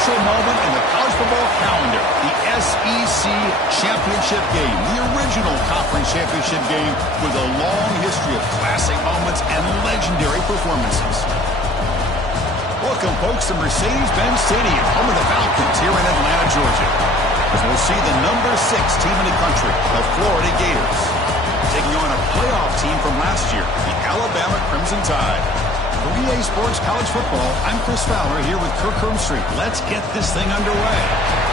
crucial moment in the college football calendar, the SEC Championship game, the original conference championship game with a long history of classic moments and legendary performances. Welcome, folks, to Mercedes-Benz Stadium, home of the Falcons here in Atlanta, Georgia, as we'll see the number 6 team in the country, the Florida Gators, taking on a playoff team from last year, the Alabama Crimson Tide. For EA Sports College Football, I'm Chris Fowler here with Kirk Herbstreit. Let's get this thing underway.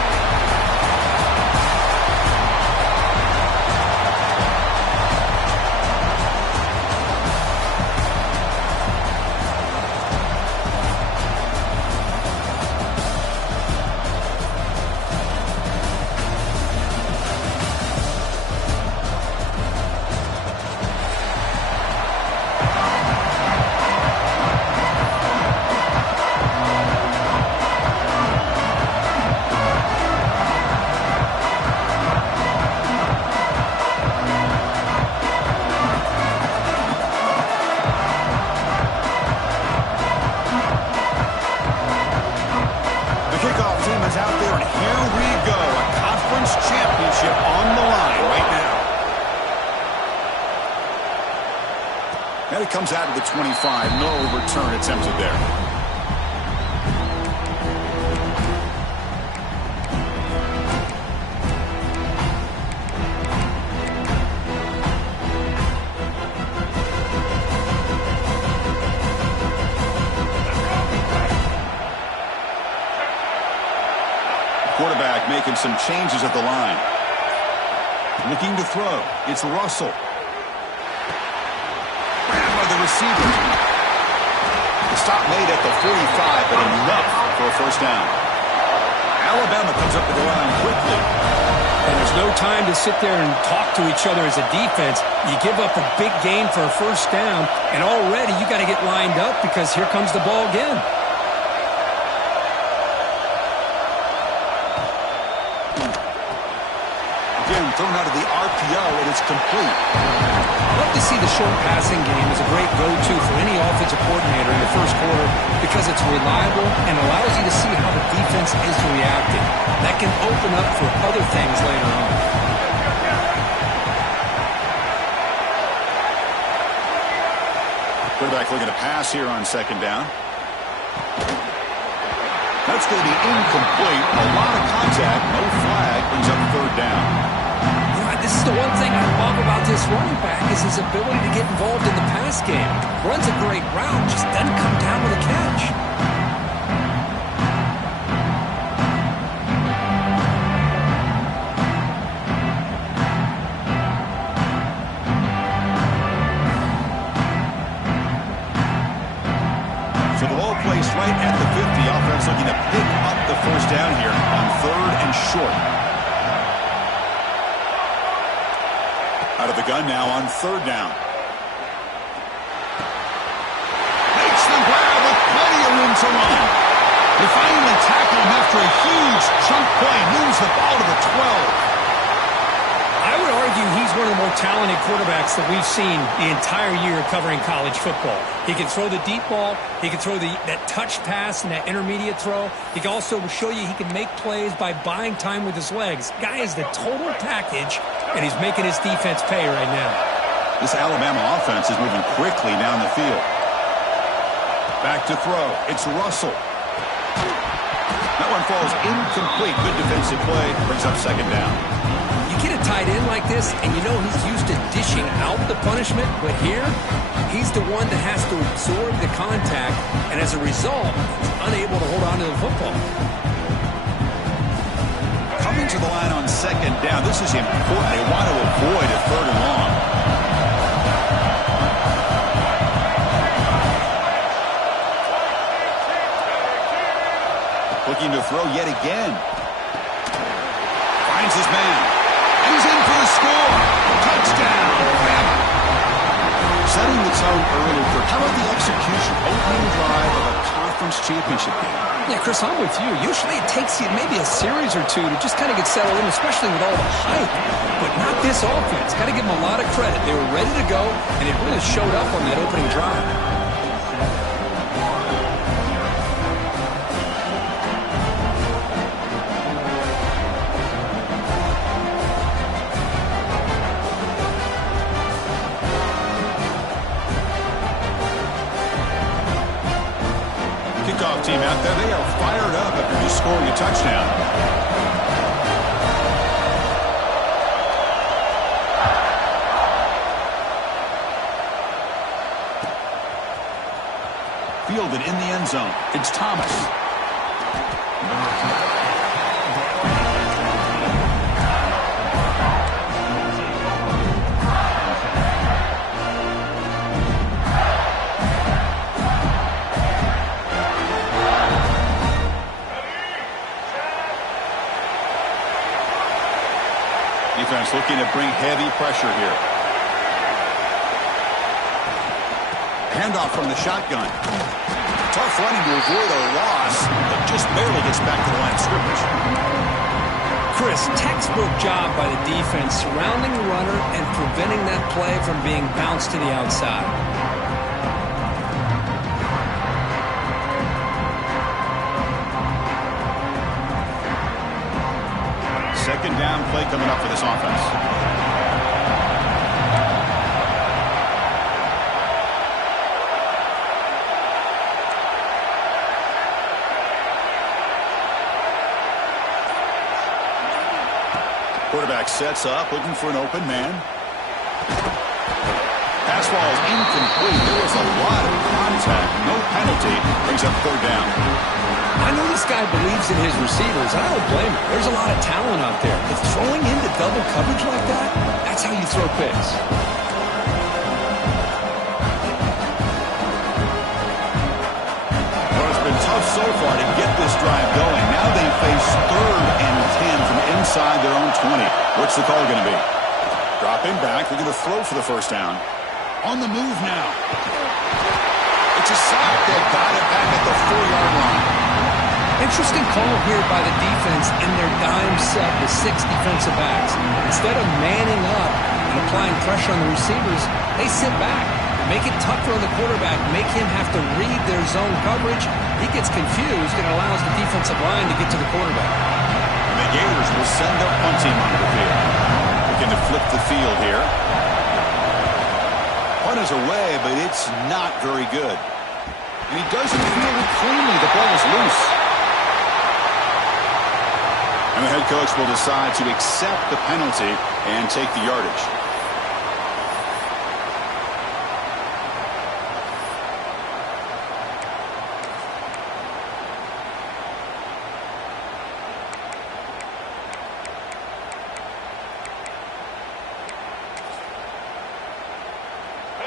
And it comes out of the 25. No return attempted there. Quarterback making some changes at the line. Looking to throw. It's Russell. The receiver. The stop made at the 45, but enough for a first down. Alabama comes up to the line quickly. And there's no time to sit there and talk to each other as a defense. You give up a big gain for a first down, and already you got to get lined up because here comes the ball again. Again, thrown out of the RPO, and it's complete. I love to see the short passing game as a great go-to for any offensive coordinator in the first quarter because it's reliable and allows you to see how the defense is reacting. That can open up for other things later on. Quarterback looking to pass here on second down. That's going to be incomplete. A lot of contact. No flag. Brings up third down. This is the one thing I love about this running back is his ability to get involved in the pass game. Runs a great route, just doesn't come down with a catch. So the ball placed right at the 50. Offense looking to pick up the first down here on third and short. Out of the gun now on third down. Makes the grab with plenty of room to run. They finally tackle him after a huge chunk play. Moves the ball to the 12. I would argue he's one of the more talented quarterbacks that we've seen the entire year covering college football. He can throw the deep ball. He can throw that touch pass and that intermediate throw. He can also show you he can make plays by buying time with his legs. Guy is the total package, and he's making his defense pay right now. This Alabama offense is moving quickly down the field. Back to throw. It's Russell. That one falls incomplete. Good defensive play. Brings up second down. Get a tight end like this, and you know he's used to dishing out the punishment, but here, he's the one that has to absorb the contact, and as a result, he's unable to hold on to the football. Coming to the line on second down, this is important. They want to avoid a third and long. Looking to throw yet again. Finds his man. He's in for the score. Touchdown, Alabama. Setting the tone early for how about the execution, opening drive of a conference championship game? Yeah, Chris, I'm with you. Usually it takes you maybe a series or two to just kind of get settled in, especially with all the hype. But not this offense. Got to give them a lot of credit. They were ready to go, and it really showed up on that opening drive. team out there, they are fired up after just scoring a touchdown. Fielded in the end zone. It's Thomas. Defense looking to bring heavy pressure here. Handoff from the shotgun. Tough running to avoid a loss, but just barely gets back to the line of scrimmage. Chris, textbook job by the defense surrounding the runner and preventing that play from being bounced to the outside. Second down play coming up for this offense. Quarterback sets up, looking for an open man. Pass ball is incomplete. There was a lot of contact. No penalty. Brings up third down. I know this guy believes in his receivers. I don't blame him. There's a lot of talent out there. If throwing into double coverage like that, that's how you throw picks. Well, it's been tough so far to get this drive going. Now they face 3rd and 10 from inside their own 20. What's the call going to be? Dropping back. They're going to throw for the first down. On the move now. It's a sack. They've got it back at the 4-yard line. Interesting call here by the defense in their dime set with 6 defensive backs. Instead of manning up and applying pressure on the receivers, they sit back, make it tougher on the quarterback, make him have to read their zone coverage. He gets confused and allows the defensive line to get to the quarterback. And the Gators will send their punt team onto the field. Looking to flip the field here. Punt is away, but it's not very good. And he doesn't field it cleanly. The ball is loose. And the head coach will decide to accept the penalty and take the yardage.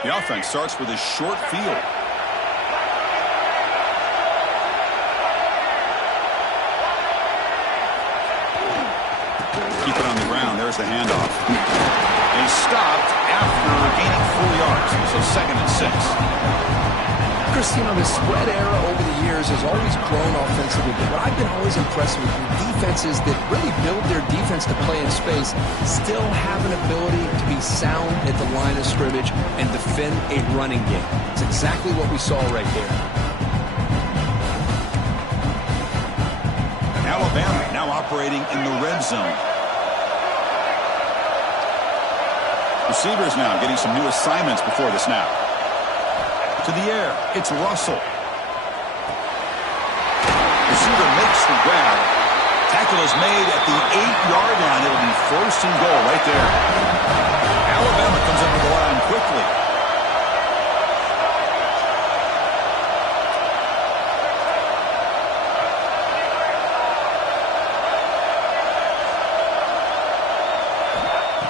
The offense starts with a short field. Keep it on the ground. There's the handoff. They stopped after gaining 4 yards, so 2nd and 6. Chris, you know, the spread era over the years has always grown offensively, but what I've been always impressed with defenses that really build their defense to play in space still have an ability to be sound at the line of scrimmage and defend a running game. It's exactly what we saw right there. Alabama now operating in the red zone. Receivers now getting some new assignments before the snap. To the air, it's Russell. Receiver makes the grab. Tackle is made at the 8-yard line. It'll be 1st and goal right there. Alabama comes up to the line quickly.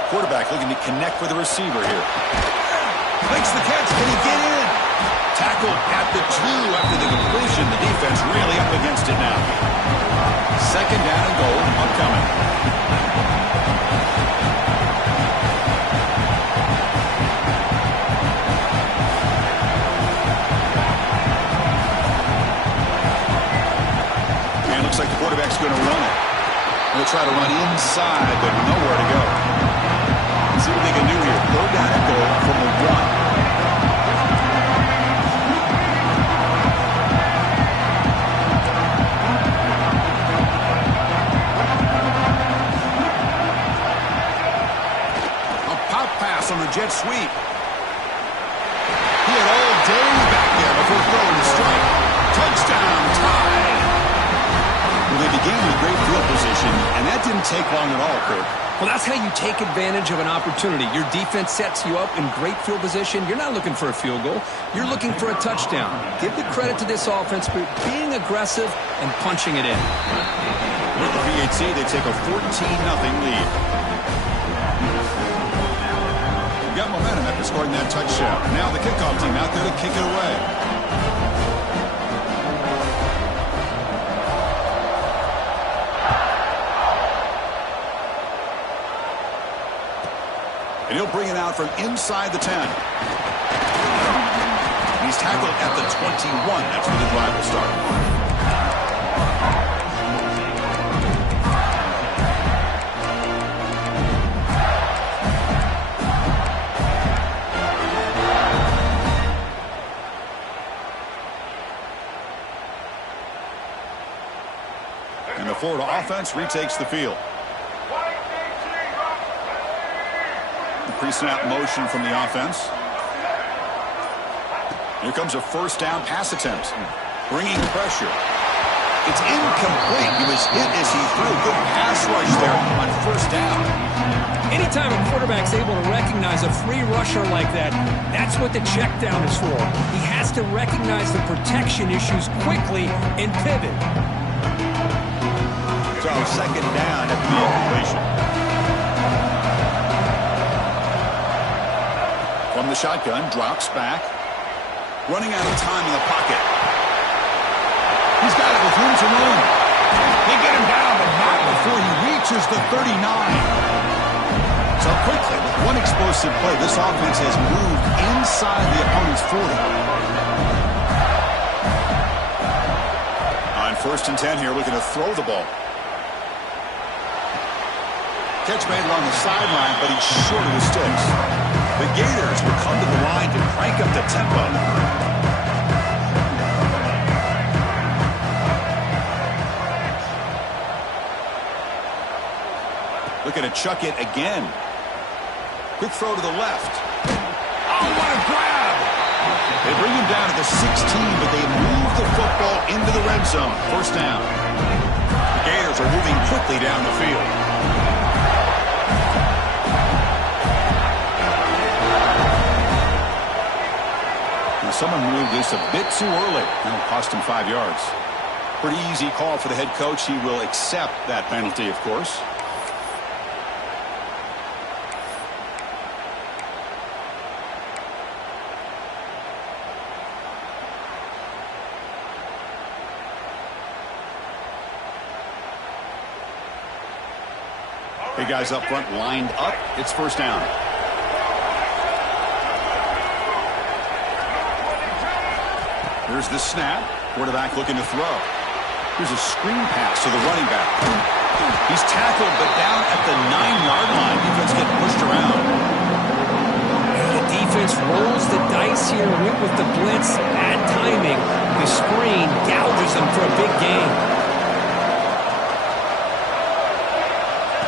Quarterback looking to connect with the receiver here. Makes the catch. Can he get in? Tackled at the 2 after the completion. The defense really up against it now. 2nd down and goal upcoming. And looks like the quarterback's going to run it. They'll try to run inside, but nowhere to go. See what they can do here. 3rd down and goal from the 1. A pop pass on the jet sweep. He had all day back there before throwing the strike. Touchdown, tie. began with great field position, and that didn't take long at all, Kirk. Well, that's how you take advantage of an opportunity. Your defense sets you up in great field position. You're not looking for a field goal. You're looking for a touchdown. Give the credit to this offense for being aggressive and punching it in. With the VAT, they take a 14-0 lead. We've got momentum after scoring that touchdown. Now the kickoff team out there to kick it away. And he'll bring it out from inside the 10. He's tackled at the 21. That's where the drive will start. And the Florida offense retakes the field. Pre-snap motion from the offense. Here comes a first down pass attempt. Bringing pressure. It's incomplete. He was hit as he threw. Good pass rush there on first down. Anytime a quarterback's able to recognize a free rusher like that, that's what the check down is for. He has to recognize the protection issues quickly and pivot. So second down at the incompletion. From the shotgun, drops back. Running out of time in the pocket. He's got it with room to run. They get him down, but not before he reaches the 39. So quickly, with one explosive play, this offense has moved inside the opponent's 40. On 1st and 10 here, looking to throw the ball. Catch made along the sideline, but he's short of the sticks. The Gators will come to the line to crank up the tempo. Looking to chuck it again. Quick throw to the left. Oh, what a grab! They bring him down to the 16, but they move the football into the red zone. First down. The Gators are moving quickly down the field. Someone moved this a bit too early. That'll cost him 5 yards. Pretty easy call for the head coach. He will accept that penalty, of course. Hey, guys up front lined up. It's first down. Here's the snap. Quarterback looking to throw. Here's a screen pass to the running back. He's tackled, but down at the 9-yard line. Defense getting pushed around. The defense rolls the dice here, went with the blitz. Bad timing. The screen gouges them for a big gain.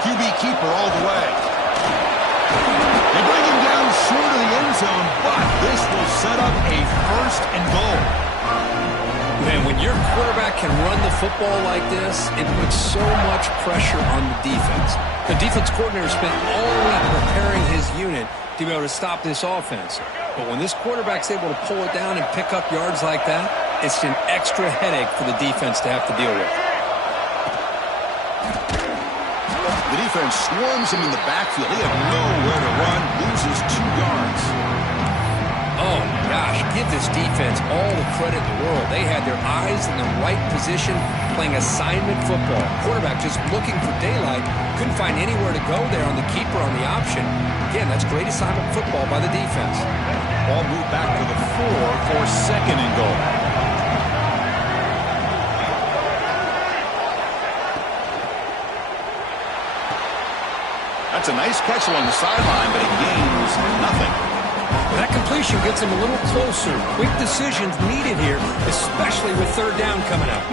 QB keeper all the way. They bring him down short of the end zone, but this will set up a 1st and goal. Man, when your quarterback can run the football like this, it puts so much pressure on the defense. The defense coordinator spent all week preparing his unit to be able to stop this offense. But when this quarterback's able to pull it down and pick up yards like that, it's an extra headache for the defense to have to deal with. The defense swarms him in the backfield. He had nowhere to run, loses 2 yards. Oh, my gosh, give this defense all the credit in the world. They had their eyes in the right position, playing assignment football. Quarterback just looking for daylight, couldn't find anywhere to go there on the keeper on the option. Again, that's great assignment football by the defense. Ball moved back to the 4 for 2nd and goal. That's a nice catch along the sideline, but it gains nothing. That completion gets him a little closer. Quick decisions needed here, especially with 3rd down coming up.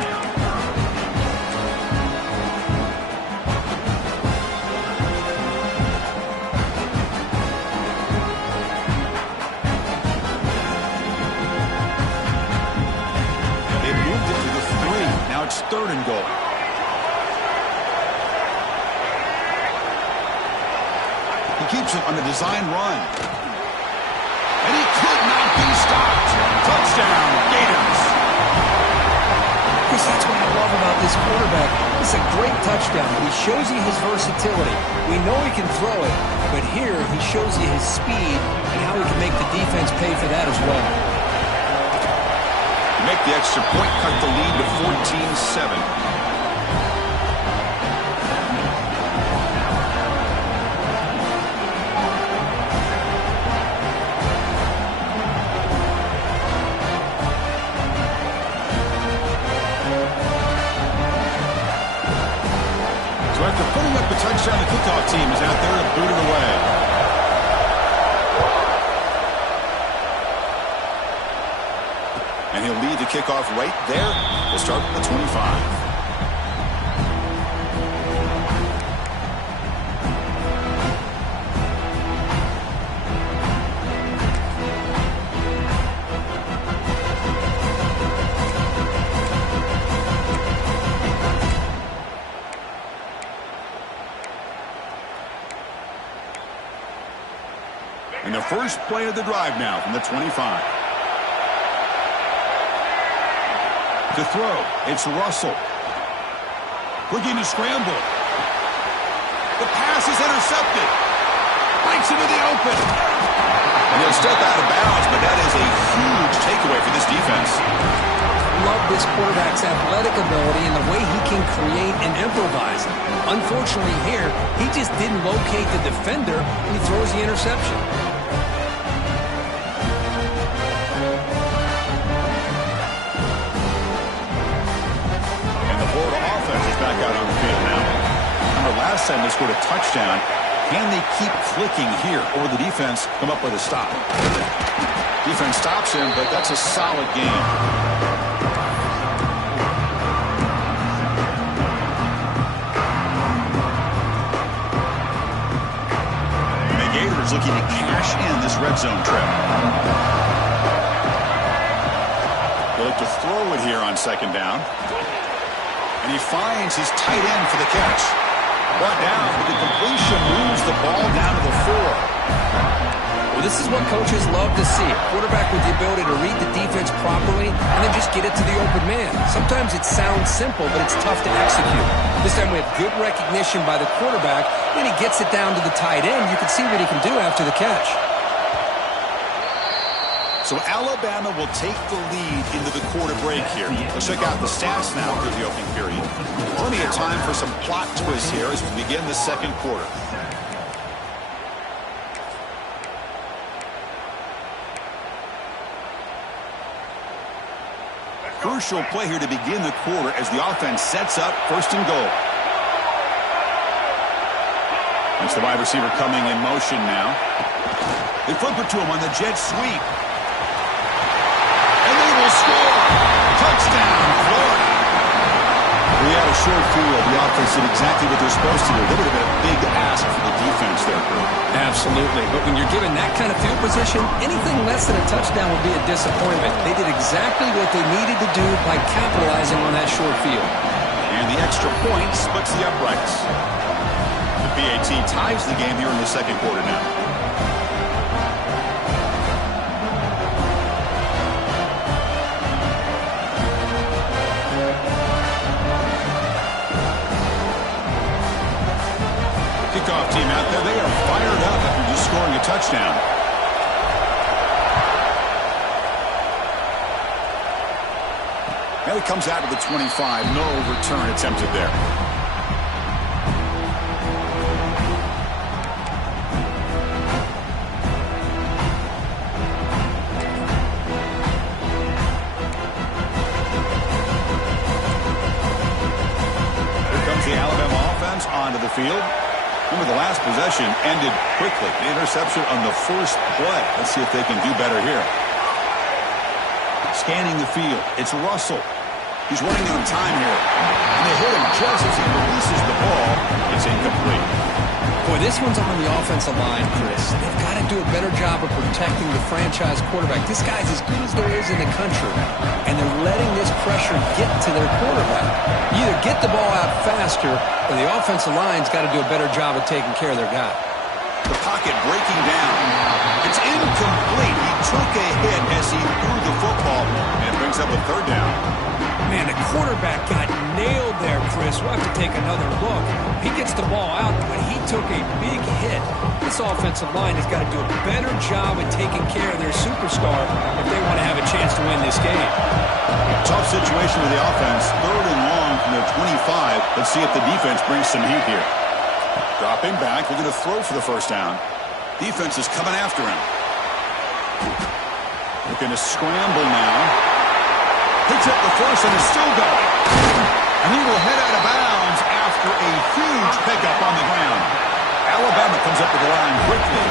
They moved it to the 3. Now it's 3rd and goal. interception on a design run. And he could not be stopped. Touchdown, Gators. Chris, that's what I love about this quarterback. It's a great touchdown, but he shows you his versatility. We know he can throw it, but here he shows you his speed and how he can make the defense pay for that as well. Make the extra point, cut the lead to 14-7. So after putting up the touchdown, the kickoff team is out there to boot it away. And he'll lead the kickoff right there to start the 25. And the first play of the drive now from the 25. To throw, it's Russell. Looking to scramble. The pass is intercepted. Breaks into the open. And he'll step out of bounds, but that is a huge takeaway for this defense. Love this quarterback's athletic ability and the way he can create and improvise. Unfortunately here, he just didn't locate the defender and he throws the interception. Back out on the field now. Remember, last time they scored a touchdown. Can they keep clicking here, or will the defense come up with a stop? Defense stops him, but that's a solid game. And the Gators looking to cash in this red zone trip. They look to throw it here on second down. And he finds his tight end for the catch. Brought down, but the completion moves the ball down to the 4. Well, this is what coaches love to see. A quarterback with the ability to read the defense properly and then just get it to the open man. Sometimes it sounds simple, but it's tough to execute. This time we have good recognition by the quarterback. Then he gets it down to the tight end. You can see what he can do after the catch. So Alabama will take the lead into the quarter break here. Let's check out the stats now for the opening period. Plenty of time for some plot twists here as we begin the second quarter. Crucial play here to begin the quarter as the offense sets up first and goal. It's the wide receiver coming in motion now. They flip it to him on the jet sweep. Score. Touchdown, Florida. We had a short field. The offense did exactly what they're supposed to do. That would have been a big ask for the defense there, Kurt. Absolutely. But when you're given that kind of field position, anything less than a touchdown would be a disappointment. They did exactly what they needed to do by capitalizing on that short field. And the extra point splits the uprights. The PAT ties the game here in the second quarter now. Kickoff team out there, they are fired up after just scoring a touchdown. Now he comes out to the 25, no return attempted there. Here comes the Alabama offense onto the field. Remember, the last possession ended quickly. The interception on the first play. Let's see if they can do better here. Scanning the field. It's Russell. He's running out of time here. And they hit him just as he releases the ball. It's incomplete. Boy, this one's on the offensive line, Chris. They've got to do a better job of protecting the franchise quarterback. This guy's as good as there is in the country. And they're letting this pressure get to their quarterback. You either get the ball out faster, or the offensive line's got to do a better job of taking care of their guy. The pocket breaking down. It's incomplete. He took a hit as he threw the football, and it brings up a third down. Man, the quarterback got nailed there, Chris. We'll have to take another look. He gets the ball out, but he took a big hit. This offensive line has got to do a better job at taking care of their superstar if they want to have a chance to win this game. Tough situation with the offense. 3rd and long from their 25. Let's see if the defense brings some heat here. Dropping back, looking to throw for the first down. Defense is coming after him. Looking to scramble now. Picks up the first and is still going. And he will head out of bounds after a huge pickup on the ground. Alabama comes up to the line quickly.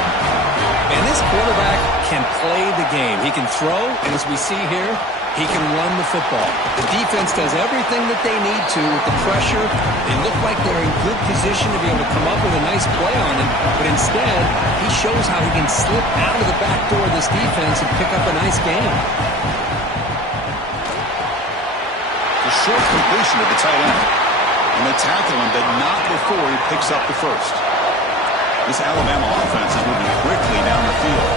And this quarterback can play the game. He can throw, and as we see here, he can run the football. The defense does everything that they need to with the pressure. They look like they're in good position to be able to come up with a nice play on him, but instead, he shows how he can slip out of the back door of this defense and pick up a nice game. The short completion of the tight end. And they tackle him, but not before he picks up the first. This Alabama offense is moving quickly down the field.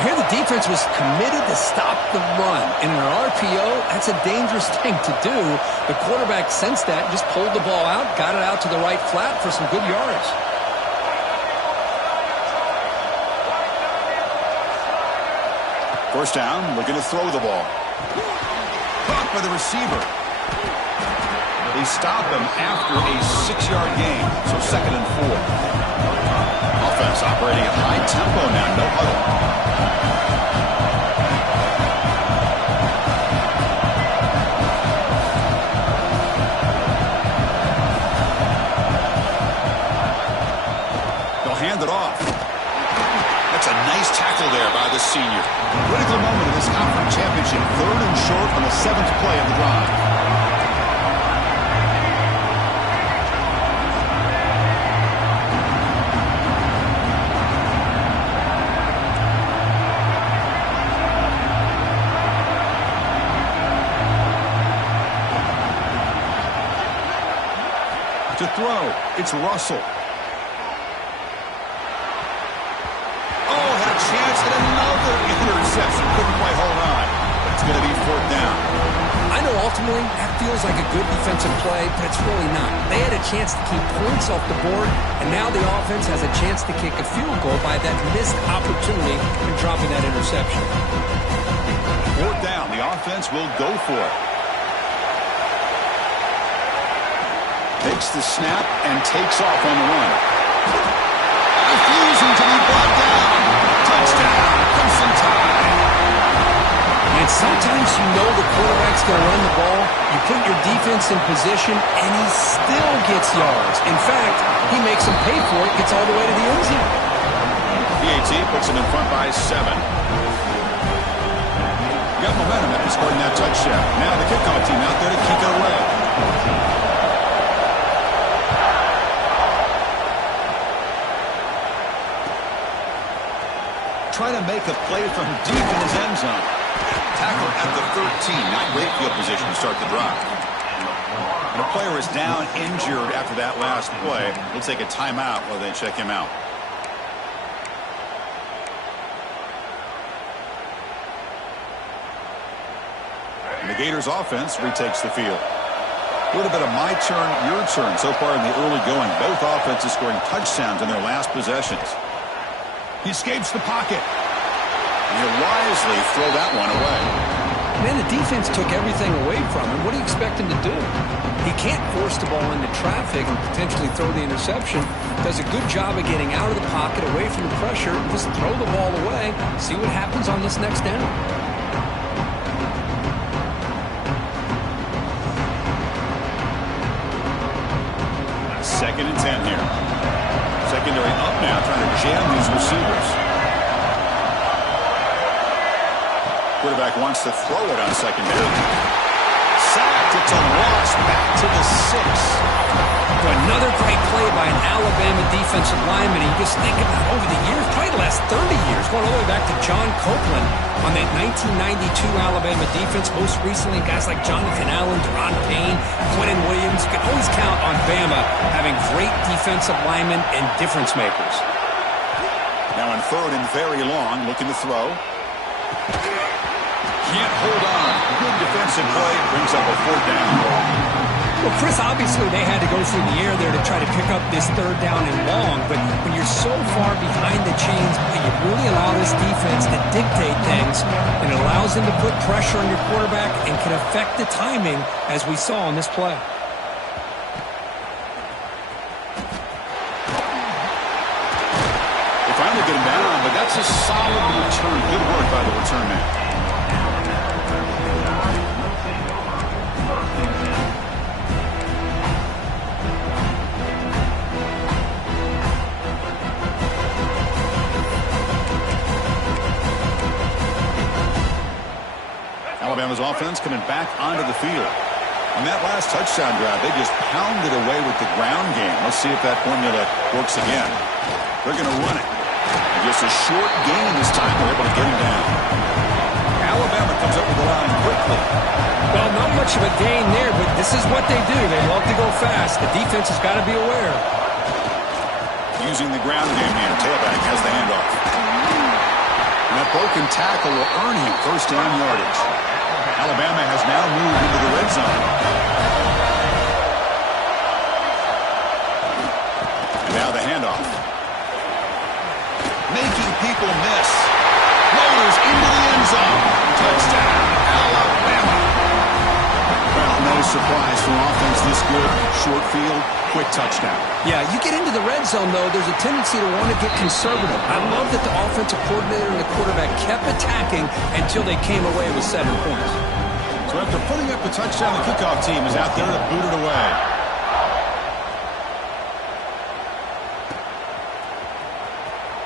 Here the defense was committed to stop the run. In an RPO, that's a dangerous thing to do. The quarterback sensed that, just pulled the ball out, got it out to the right flat for some good yards. First down, looking to throw the ball. Caught by the receiver. They stop him after a 6-yard gain, so 2nd and 4. Offense operating at high tempo now, no huddle. They'll hand it off. That's a nice tackle there by the senior. Critical moment of this conference championship. 3rd and short on the 7th play of the drive. To throw, it's Russell. Oh, had a chance at another interception. Couldn't quite hold on, but it's going to be 4th down. I know ultimately that feels like a good defensive play, but it's really not. They had a chance to keep points off the board, and now the offense has a chance to kick a field goal by that missed opportunity and dropping that interception. 4th down, the offense will go for it. Takes the snap and takes off on the run. Refusing to be brought down. Touchdown, Crimson Tide. And sometimes you know the quarterback's going to run the ball. You put your defense in position, and he still gets yards. In fact, he makes them pay for it, gets all the way to the end zone. PAT puts him in front by 7. Got momentum after scoring that touchdown. Now the kickoff team out there to kick it away. Trying to make a play from deep in his end zone. Tackle at the 13. Not great field position to start the drive. And a player is down injured after that last play. We'll take a timeout while they check him out. And the Gators offense retakes the field. A little bit of my turn, your turn so far in the early going. Both offenses scoring touchdowns in their last possessions. He escapes the pocket. And he'll wisely throw that one away. Man, the defense took everything away from him. What do you expect him to do? He can't force the ball into traffic and potentially throw the interception. Does a good job of getting out of the pocket, away from the pressure, just throw the ball away, see what happens on this next down. 2nd and 10 here. Secondary up now, trying to jam these receivers. Quarterback wants to throw it on 2nd down. Sacked. It's a loss back to the 6. Another great play by an Alabama defensive lineman. You just think about over the years, probably the last 30 years, going all the way back to John Copeland on that 1992 Alabama defense. Most recently, guys like Jonathan Allen, Deron Payne, Quentin Williams. You can always count on Bama having great defensive linemen and difference makers. On third and very long, looking to throw. Can't hold on. Good defensive play. Brings up a fourth down. Well, Chris, obviously they had to go through the air there to try to pick up this third down and long, but when you're so far behind the chains, you really allow this defense to dictate things, and it allows them to put pressure on your quarterback and can affect the timing, as we saw on this play. They finally get him down, but that's a solid return. Good work by the return man. Alabama's offense coming back onto the field. On that last touchdown drive, they just pounded away with the ground game. Let's see if that formula works again. They're going to run it. And just a short gain this time. They're able to get him down. Alabama comes up with the line quickly. Well, not much of a gain there, but this is what they do. They love to go fast. The defense has got to be aware. Using the ground game here. Tailback has the handoff. And that broken tackle will earn him first down yardage. Alabama has now moved into the red zone. And now the handoff. Making people miss. Rolls into the end zone. Touchdown, Alabama. Well, no surprise for offense this good. Short field, quick touchdown. Yeah, you get into the red zone, though, there's a tendency to want to get conservative. I love that the offensive coordinator and the quarterback kept attacking until they came away with 7 points. So after putting up the touchdown, the kickoff team is out there to boot it away.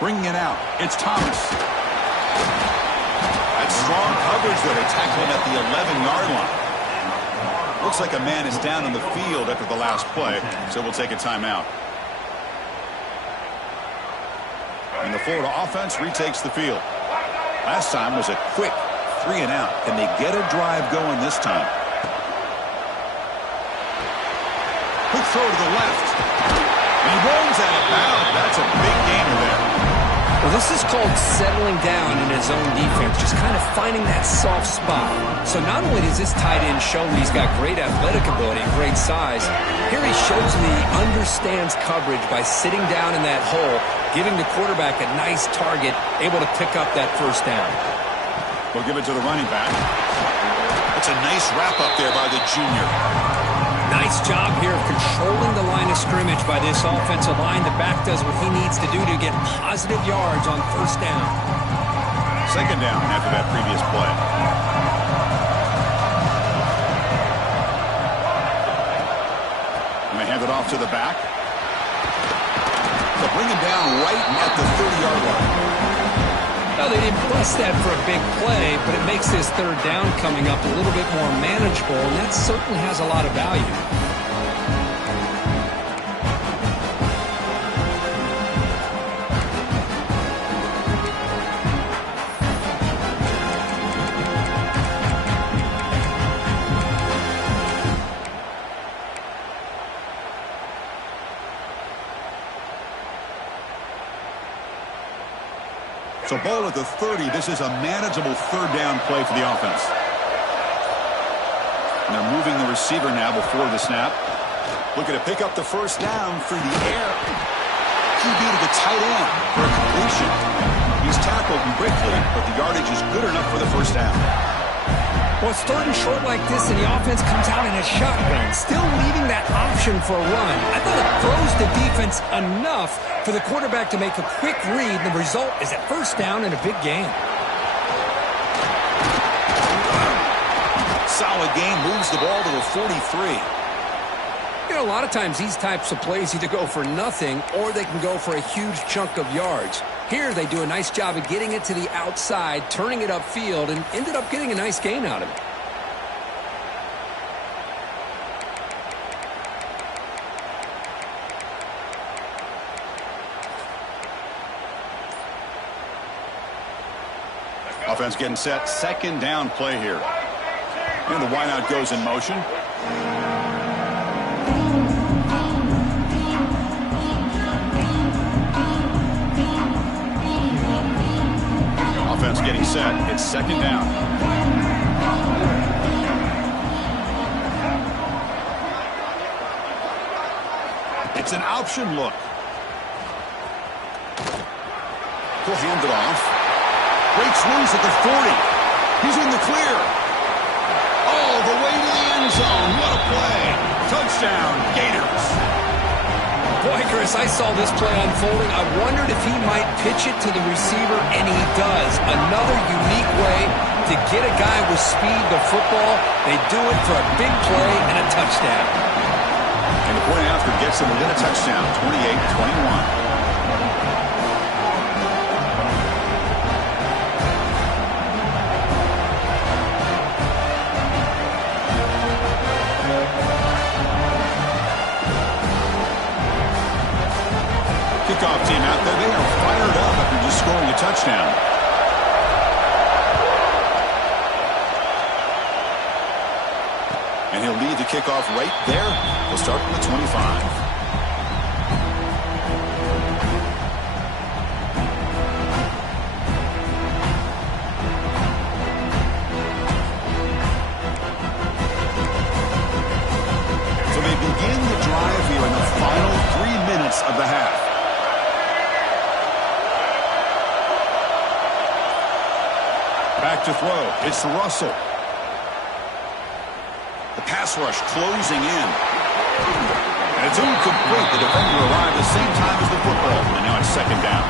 Bringing it out, it's Thomas. That's strong coverage there. They tackle him at the 11-yard line. Looks like a man is down on the field after the last play, so we'll take a timeout. And the Florida offense retakes the field. Last time was a quick 3 and out. Can they get a drive going this time? Quick throw to the left. And he rolls out of bounds. That's a big gainer there. Well, this is called settling down in his own defense, just kind of finding that soft spot. So not only does this tight end show that he's got great athletic ability and great size, here he shows that he understands coverage by sitting down in that hole, giving the quarterback a nice target, able to pick up that first down. We'll give it to the running back. That's a nice wrap-up there by the junior. Nice job here of controlling the line of scrimmage by this offensive line. The back does what he needs to do to get positive yards on first down. Second down after that previous play. And they hand it off to the back. They'll bring him down right at the 30-yard line. Well, they didn't bust that for a big play, but it makes this third down coming up a little bit more manageable, and that certainly has a lot of value. So ball at the 30. This is a manageable third down play for the offense. And they're moving the receiver now before the snap. Looking to pick up the first down through the air. QB to the tight end for a completion. He's tackled quickly, but the yardage is good enough for the first down. Well, it's third and short like this, and the offense comes out in a shotgun, still leaving that option for a run. I thought it throws the defense enough for the quarterback to make a quick read. The result is a first down and a big gain. Solid gain, moves the ball to the 43. You know, a lot of times these types of plays either go for nothing or they can go for a huge chunk of yards. Here they do a nice job of getting it to the outside, turning it upfield, and ended up getting a nice gain out of it. Offense getting set. Second down play here. And the wideout goes in motion. offense getting set. It's second down. It's an option look. He'll hand it off. Breaks loose at the 40. He's in the clear. All the way to the end zone. What a play. Touchdown, Gators. Boy, Chris, I saw this play unfolding. I wondered if he might pitch it to the receiver, and he does. Another unique way to get a guy with speed to football. They do it for a big play and a touchdown. And the point after gets them within a touchdown, 28-21. Kickoff team out there. They are fired up after just scoring a touchdown. And he'll lead the kickoff right there. We'll start from the 25. So they begin the drive here in the final 3 minutes of the half. Back to throw. It's Russell. The pass rush closing in. And it's incomplete. The defender arrived at the same time as the football. And now it's second down.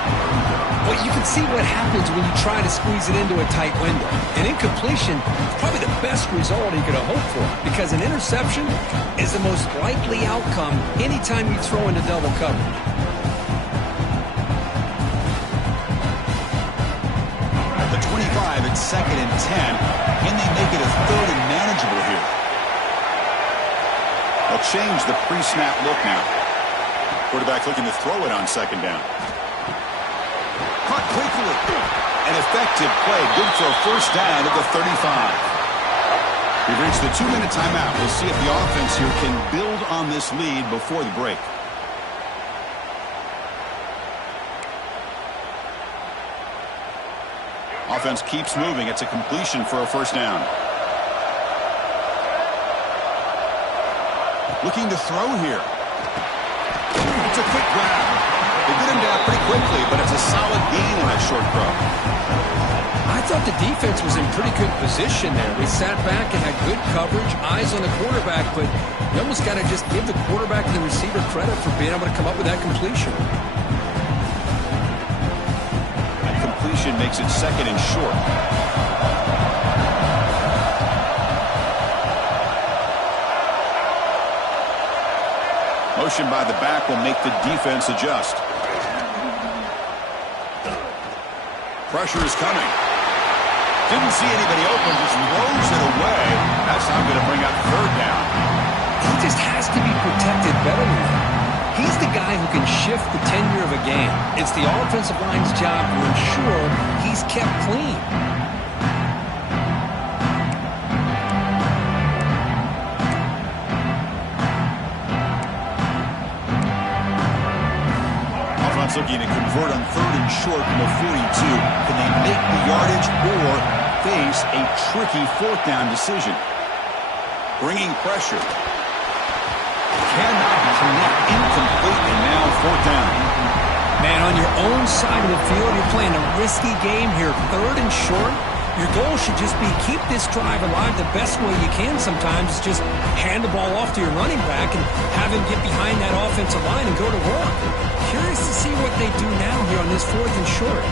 Well, you can see what happens when you try to squeeze it into a tight window. An incompletion is probably the best result you could have hoped for, because an interception is the most likely outcome anytime you throw into double coverage. At the 25, it's second and 10. Can they make it a third and manageable here? They'll change the pre-snap look now. Quarterback looking to throw it on second down. Caught quickly. An effective play. Good for a first down at the 35. We've reached the 2-minute timeout. We'll see if the offense here can build on this lead before the break. Offense keeps moving. It's a completion for a first down. Looking to throw here. It's a quick grab. They get him down pretty quickly, but it's a solid gain on that short throw. I thought the defense was in pretty good position there. They sat back and had good coverage, eyes on the quarterback, but you almost got to just give the quarterback and the receiver credit for being able to come up with that completion. That completion makes it second and short. Motion by the back will make the defense adjust. Pressure is coming. Didn't see anybody open, just throws it away. That's not going to bring up third down. He just has to be protected better than that. He's the guy who can shift the tenure of a game. It's the offensive line's job to ensure he's kept clean. Looking to convert on third and short from the 42. Can they make the yardage or face a tricky fourth down decision? Bringing pressure. Cannot connect. Incomplete, and now fourth down. Man, on your own side of the field, you're playing a risky game here. Third and short. Your goal should just be keep this drive alive the best way you can sometimes. Just hand the ball off to your running back and have him get behind that offensive line and go to work. Curious to see what they do now here on this fourth and short.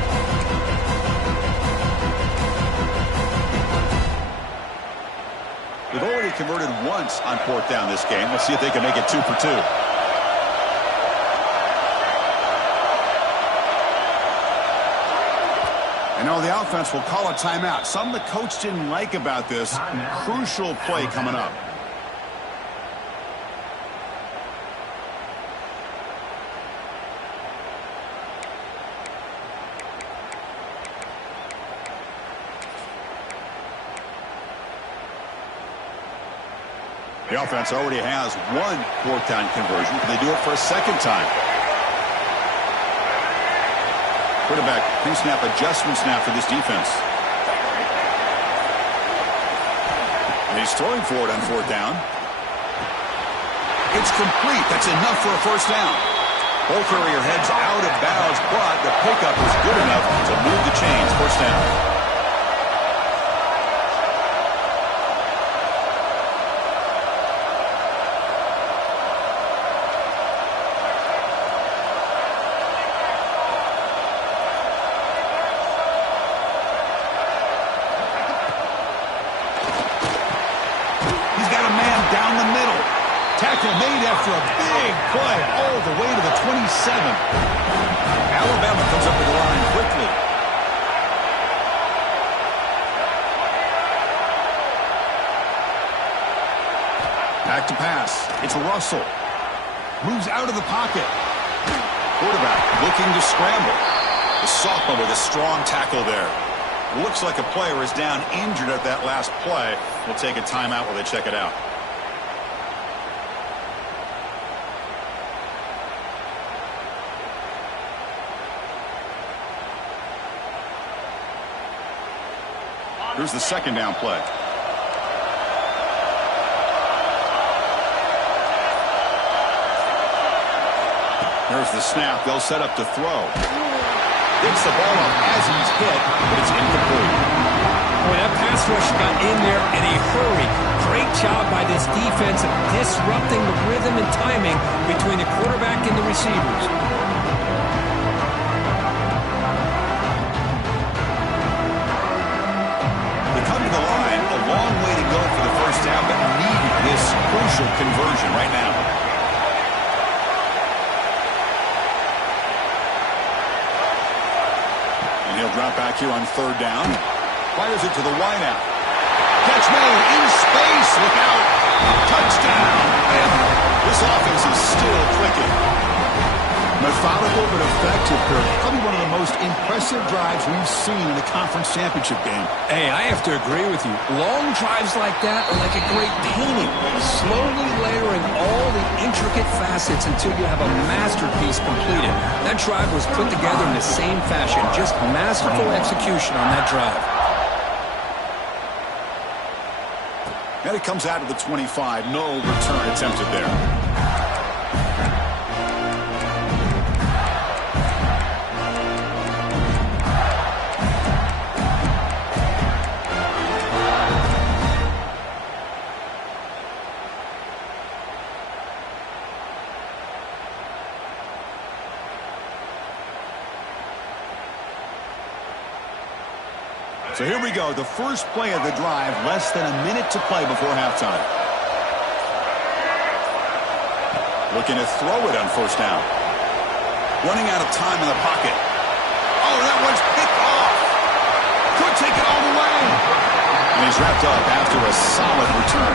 They've already converted once on fourth down this game. Let's see if they can make it 2 for 2. And now the offense will call a timeout. Something the coach didn't like about this. Crucial play coming up. The offense already has one fourth down conversion. Can they do it for a second time? Quarterback pre-snap adjustments now for this defense. And he's throwing for it on 4th down. It's complete. That's enough for a first down. Ball carrier heads out of bounds, but the pickup is good enough to move the chains. First down. Tackle made after a big play all the way to the 27. Alabama comes up with the line quickly. Back to pass. It's Russell. Moves out of the pocket. Quarterback looking to scramble. The sophomore with a strong tackle there. Looks like a player is down injured at that last play. We'll take a timeout while they check it out. Here's the second down play. Here's the snap. They'll set up to throw. Gets the ball up as he's hit, but it's incomplete. Boy, that pass rush got in there in a hurry. Great job by this defense of disrupting the rhythm and timing between the quarterback and the receivers. Long way to go for the first down, but needing this crucial conversion right now. And he'll drop back here on 3rd down. Fires it to the wideout. Catch made in space. Look out. Touchdown. And this offense is still clicking. Methodical but effective, Kirk. Probably one of the most impressive drives we've seen in the conference championship game. Hey, I have to agree with you. Long drives like that are like a great painting. Slowly layering all the intricate facets until you have a masterpiece completed. That drive was put together in the same fashion. Just masterful execution on that drive. And it comes out of the 25. No return attempted there. So here we go, the first play of the drive, less than a minute to play before halftime. Looking to throw it on 1st down. Running out of time in the pocket. Oh, that one's picked off. Could take it all the way. And he's wrapped up after a solid return.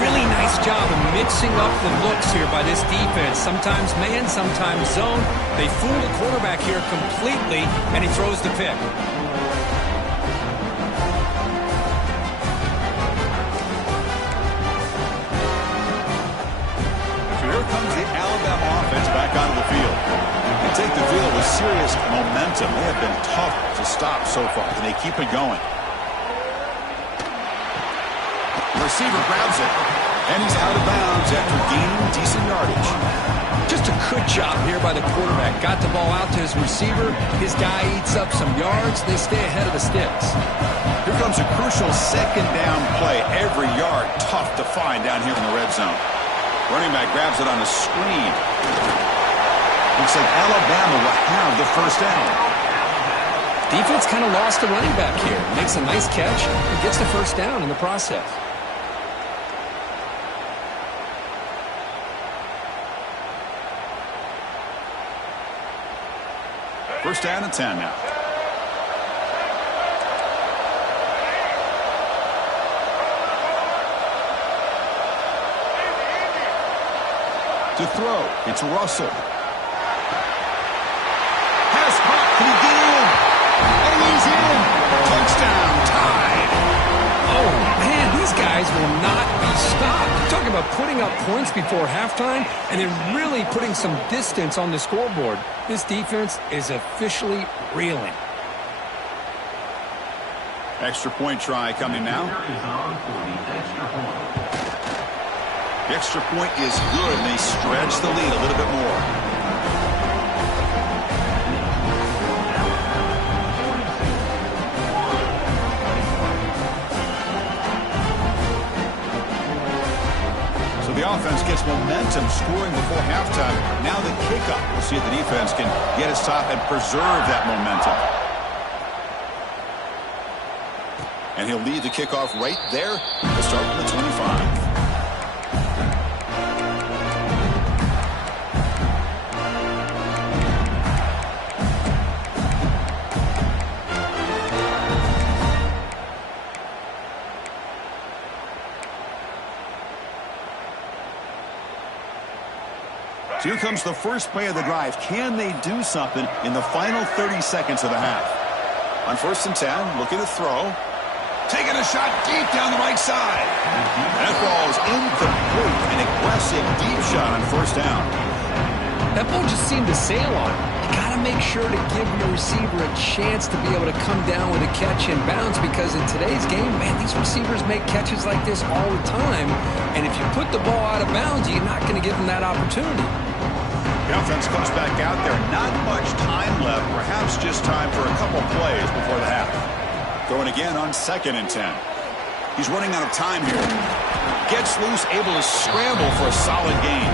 Really nice job of mixing up the looks here by this defense. Sometimes man, sometimes zone. They fool the quarterback here completely, and he throws the pick. Back onto the field. They take the field with serious momentum. They have been tough to stop so far, and they keep it going. The receiver grabs it, and he's out of bounds after gaining decent yardage. Just a good job here by the quarterback. Got the ball out to his receiver. His guy eats up some yards. They stay ahead of the sticks. Here comes a crucial 2nd down play. Every yard tough to find down here in the red zone. Running back grabs it on a screen. Looks like Alabama will have the first down. Defense kind of lost the running back here. Makes a nice catch and gets the first down in the process. First down and 10 now. To throw, it's Russell. Pass caught, can he get in? And he's in. Touchdown, tied. Oh, man, these guys guys will not be stopped. Talking about putting up points before halftime and then really putting some distance on the scoreboard. This defense is officially reeling. Extra point try coming now. The extra point is good, and they stretch the lead a little bit more. So the offense gets momentum scoring before halftime. Now the kickoff. We'll see if the defense can get his top and preserve that momentum. And he'll lead the kickoff right there. We'll start from the 25. So here comes the first play of the drive. Can they do something in the final 30 seconds of the half? On 1st and 10, looking to throw. Taking a shot deep down the right side. That ball is incomplete. An aggressive deep shot on 1st down. That ball just seemed to sail on. You got to make sure to give your receiver a chance to be able to come down with a catch and bounce, because in today's game, man, these receivers make catches like this all the time. And if you put the ball out of bounds, you're not going to give them that opportunity. The offense comes back out there. Not much time left. Perhaps just time for a couple plays before the half. Throwing again on 2nd and 10. He's running out of time here. Gets loose, able to scramble for a solid gain.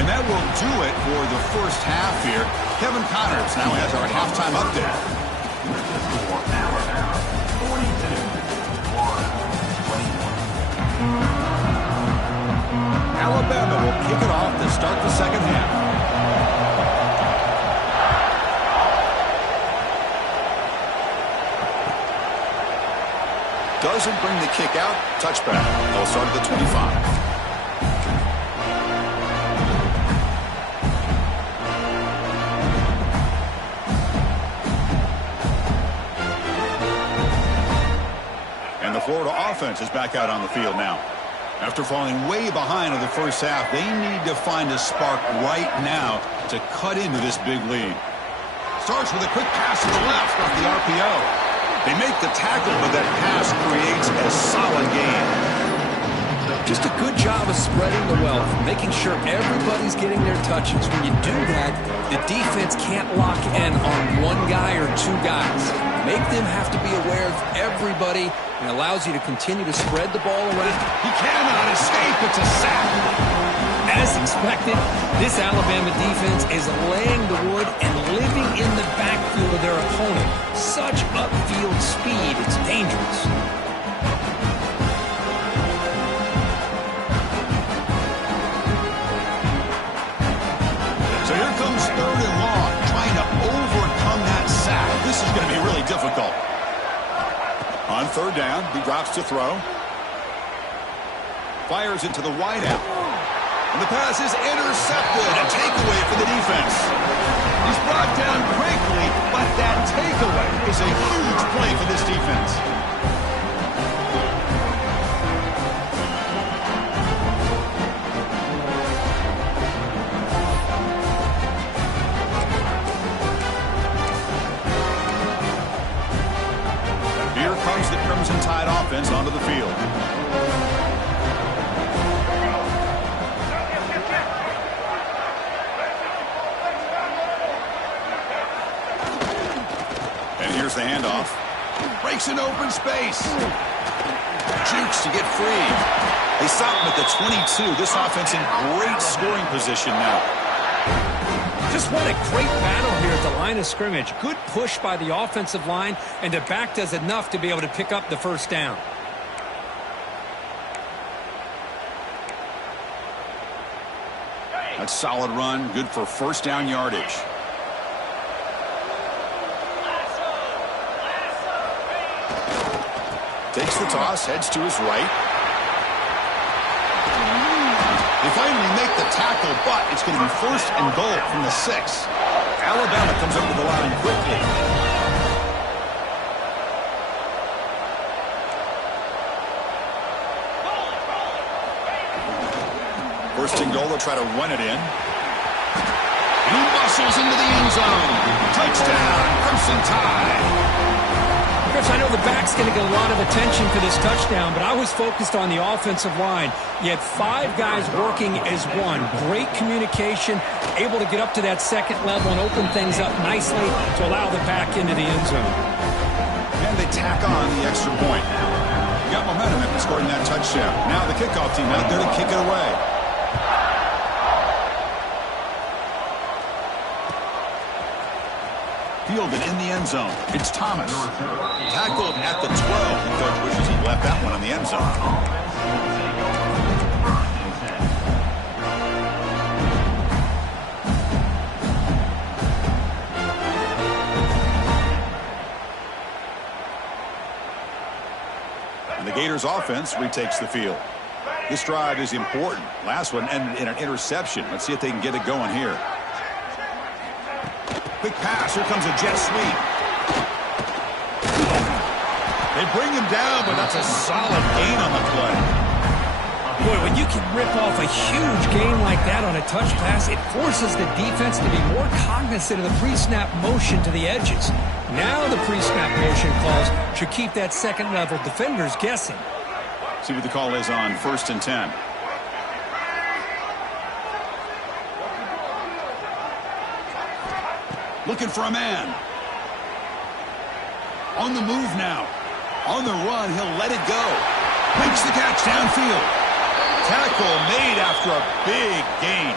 And that will do it for the first half here. Kevin Connors now has our halftime update. Alabama will kick it off to start the second half. Doesn't bring the kick out. Touchback. They'll start at the 25. And the Florida offense is back out on the field now. After falling way behind in the first half, they need to find a spark right now to cut into this big lead. Starts with a quick pass to the left off the RPO. They make the tackle, but that pass creates a solid gain. Just a good job of spreading the wealth, making sure everybody's getting their touches. When you do that, the defense can't lock in on one guy or two guys. Make them have to be aware of everybody, and allows you to continue to spread the ball around. He cannot escape. It's a sack. As expected, this Alabama defense is laying the wood and living in the backfield of their opponent. Such upfield speed, it's dangerous. So here comes 3rd and long, trying to overcome that sack. This is going to be really difficult. On 3rd down, he drops to throw. Fires into the wideout. And the pass is intercepted. A takeaway for the defense. He's brought down quickly, but that takeaway is a huge play for this defense. Here comes the Crimson Tide offense onto the field. Here's the handoff. Breaks an open space. Jukes to get free. They stop him at the 22. This offense in great scoring position now. Just what a great battle here at the line of scrimmage. Good push by the offensive line, and the back does enough to be able to pick up the first down. That's solid run. Good for first down yardage. Takes the toss, heads to his right. They finally make the tackle, but it's going to be 1st and goal from the 6. Alabama comes up with the line quickly. First and goal, they'll try to run it in. He muscles into the end zone. Touchdown, Crimson Tide. Chris, I know the back's going to get a lot of attention for this touchdown, but I was focused on the offensive line. You had 5 guys working as one. Great communication, able to get up to that second level and open things up nicely to allow the back into the end zone. And they tack on the extra point. You got momentum after scoring that touchdown. Now the kickoff team out there to kick it away. Fielded in the end zone. It's Thomas. Tackled at the 12. The coach wishes he left that one in the end zone. And the Gators offense retakes the field. This drive is important. Last one ended in an interception. Let's see if they can get it going here. Quick pass. Here comes a jet sweep. They bring him down, but that's a solid gain on the play. Boy, when you can rip off a huge gain like that on a touch pass, it forces the defense to be more cognizant of the pre-snap motion to the edges. Now the pre-snap motion calls should keep that second-level defenders guessing. See what the call is on 1st and 10. Looking for a man. On the move now. On the run, he'll let it go. Makes the catch downfield. Tackle made after a big gain.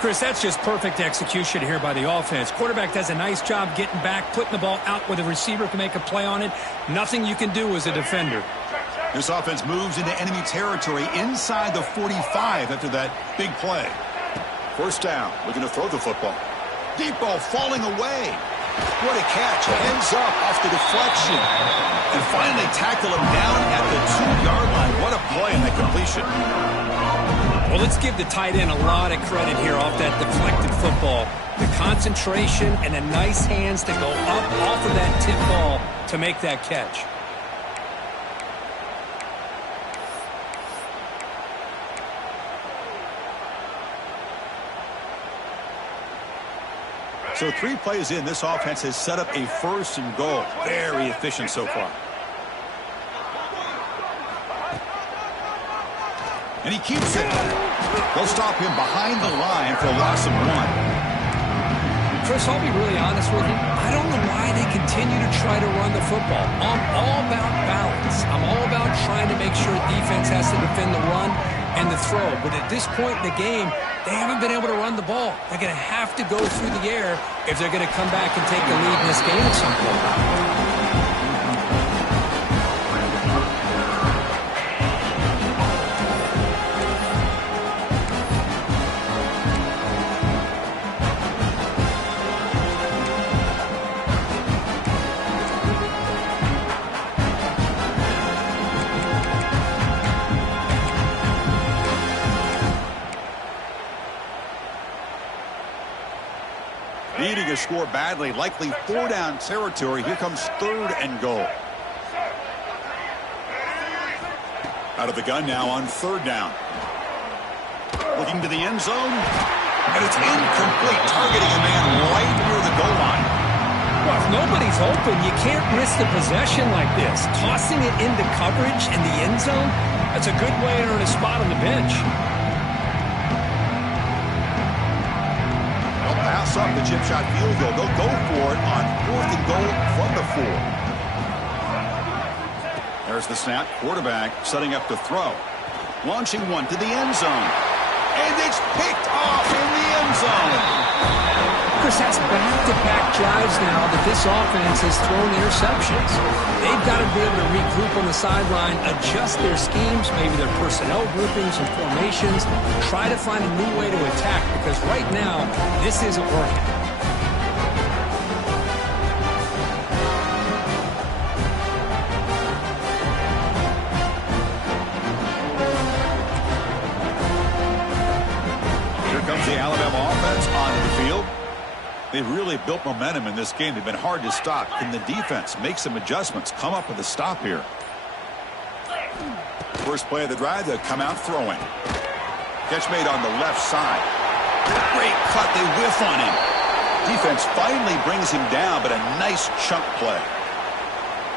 Chris, that's just perfect execution here by the offense. Quarterback does a nice job getting back, putting the ball out where the receiver can make a play on it. Nothing you can do as a defender. This offense moves into enemy territory inside the 45 after that big play. First down, looking to throw the football. Deep ball falling away. What a catch. Ends up off the deflection. And finally tackle him down at the 2-yard line. What a play in that completion. Well, let's give the tight end a lot of credit here off that deflected football. The concentration and the nice hands to go up off of that tip ball to make that catch. So 3 plays in, this offense has set up a 1st and goal. Very efficient so far. And he keeps it. They'll stop him behind the line for a loss of 1. Chris, I'll be really honest with you. I don't know why they continue to try to run the football. I'm all about balance. I'm all about trying to make sure defense has to defend the run and the throw. But at this point in the game, they haven't been able to run the ball. They're going to have to go through the air if they're going to come back and take the lead in this game at some point. Needing to score badly, likely 4-down territory. Here comes 3rd and goal. Out of the gun now on 3rd down. Looking to the end zone. And it's incomplete, targeting a man right near the goal line. Well, if nobody's open, you can't risk the possession like this. Tossing it into coverage in the end zone, that's a good way to earn a spot on the bench. Pass up the chip shot field goal. They'll go for it on 4th and goal from the 4. There's the snap. Quarterback setting up to throw. Launching one to the end zone. And it's picked off in the end zone. Chris, that's back-to-back drives now that this offense has thrown interceptions. They've got to be able to regroup on the sideline, adjust their schemes, maybe their personnel groupings and formations, try to find a new way to attack, because right now, this isn't working. Here comes the Alabama offense onto the field. They've really built momentum in this game. They've been hard to stop. Can the defense make some adjustments, come up with a stop here? First play of the drive, they'll come out throwing. Catch made on the left side. Great cut. They whiff on him. Defense finally brings him down, but a nice chunk play.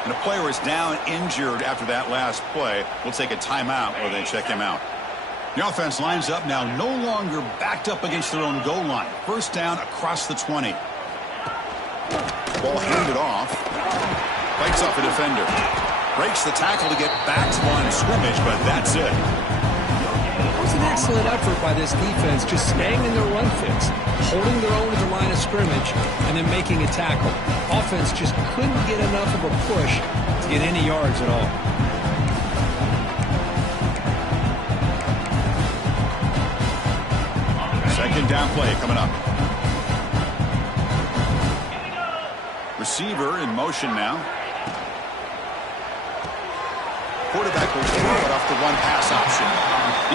And a player is down injured after that last play. We'll take a timeout or they check him out. The offense lines up now, no longer backed up against their own goal line. First down across the 20. Ball handed off. Fights off a defender. Breaks the tackle to get back to line of scrimmage, but that's it. It was an excellent effort by this defense, just staying in their run fits, holding their own at the line of scrimmage, and then making a tackle. Offense just couldn't get enough of a push to get any yards at all. Second down play coming up. Receiver in motion now. Quarterback will throw it off the one-pass option.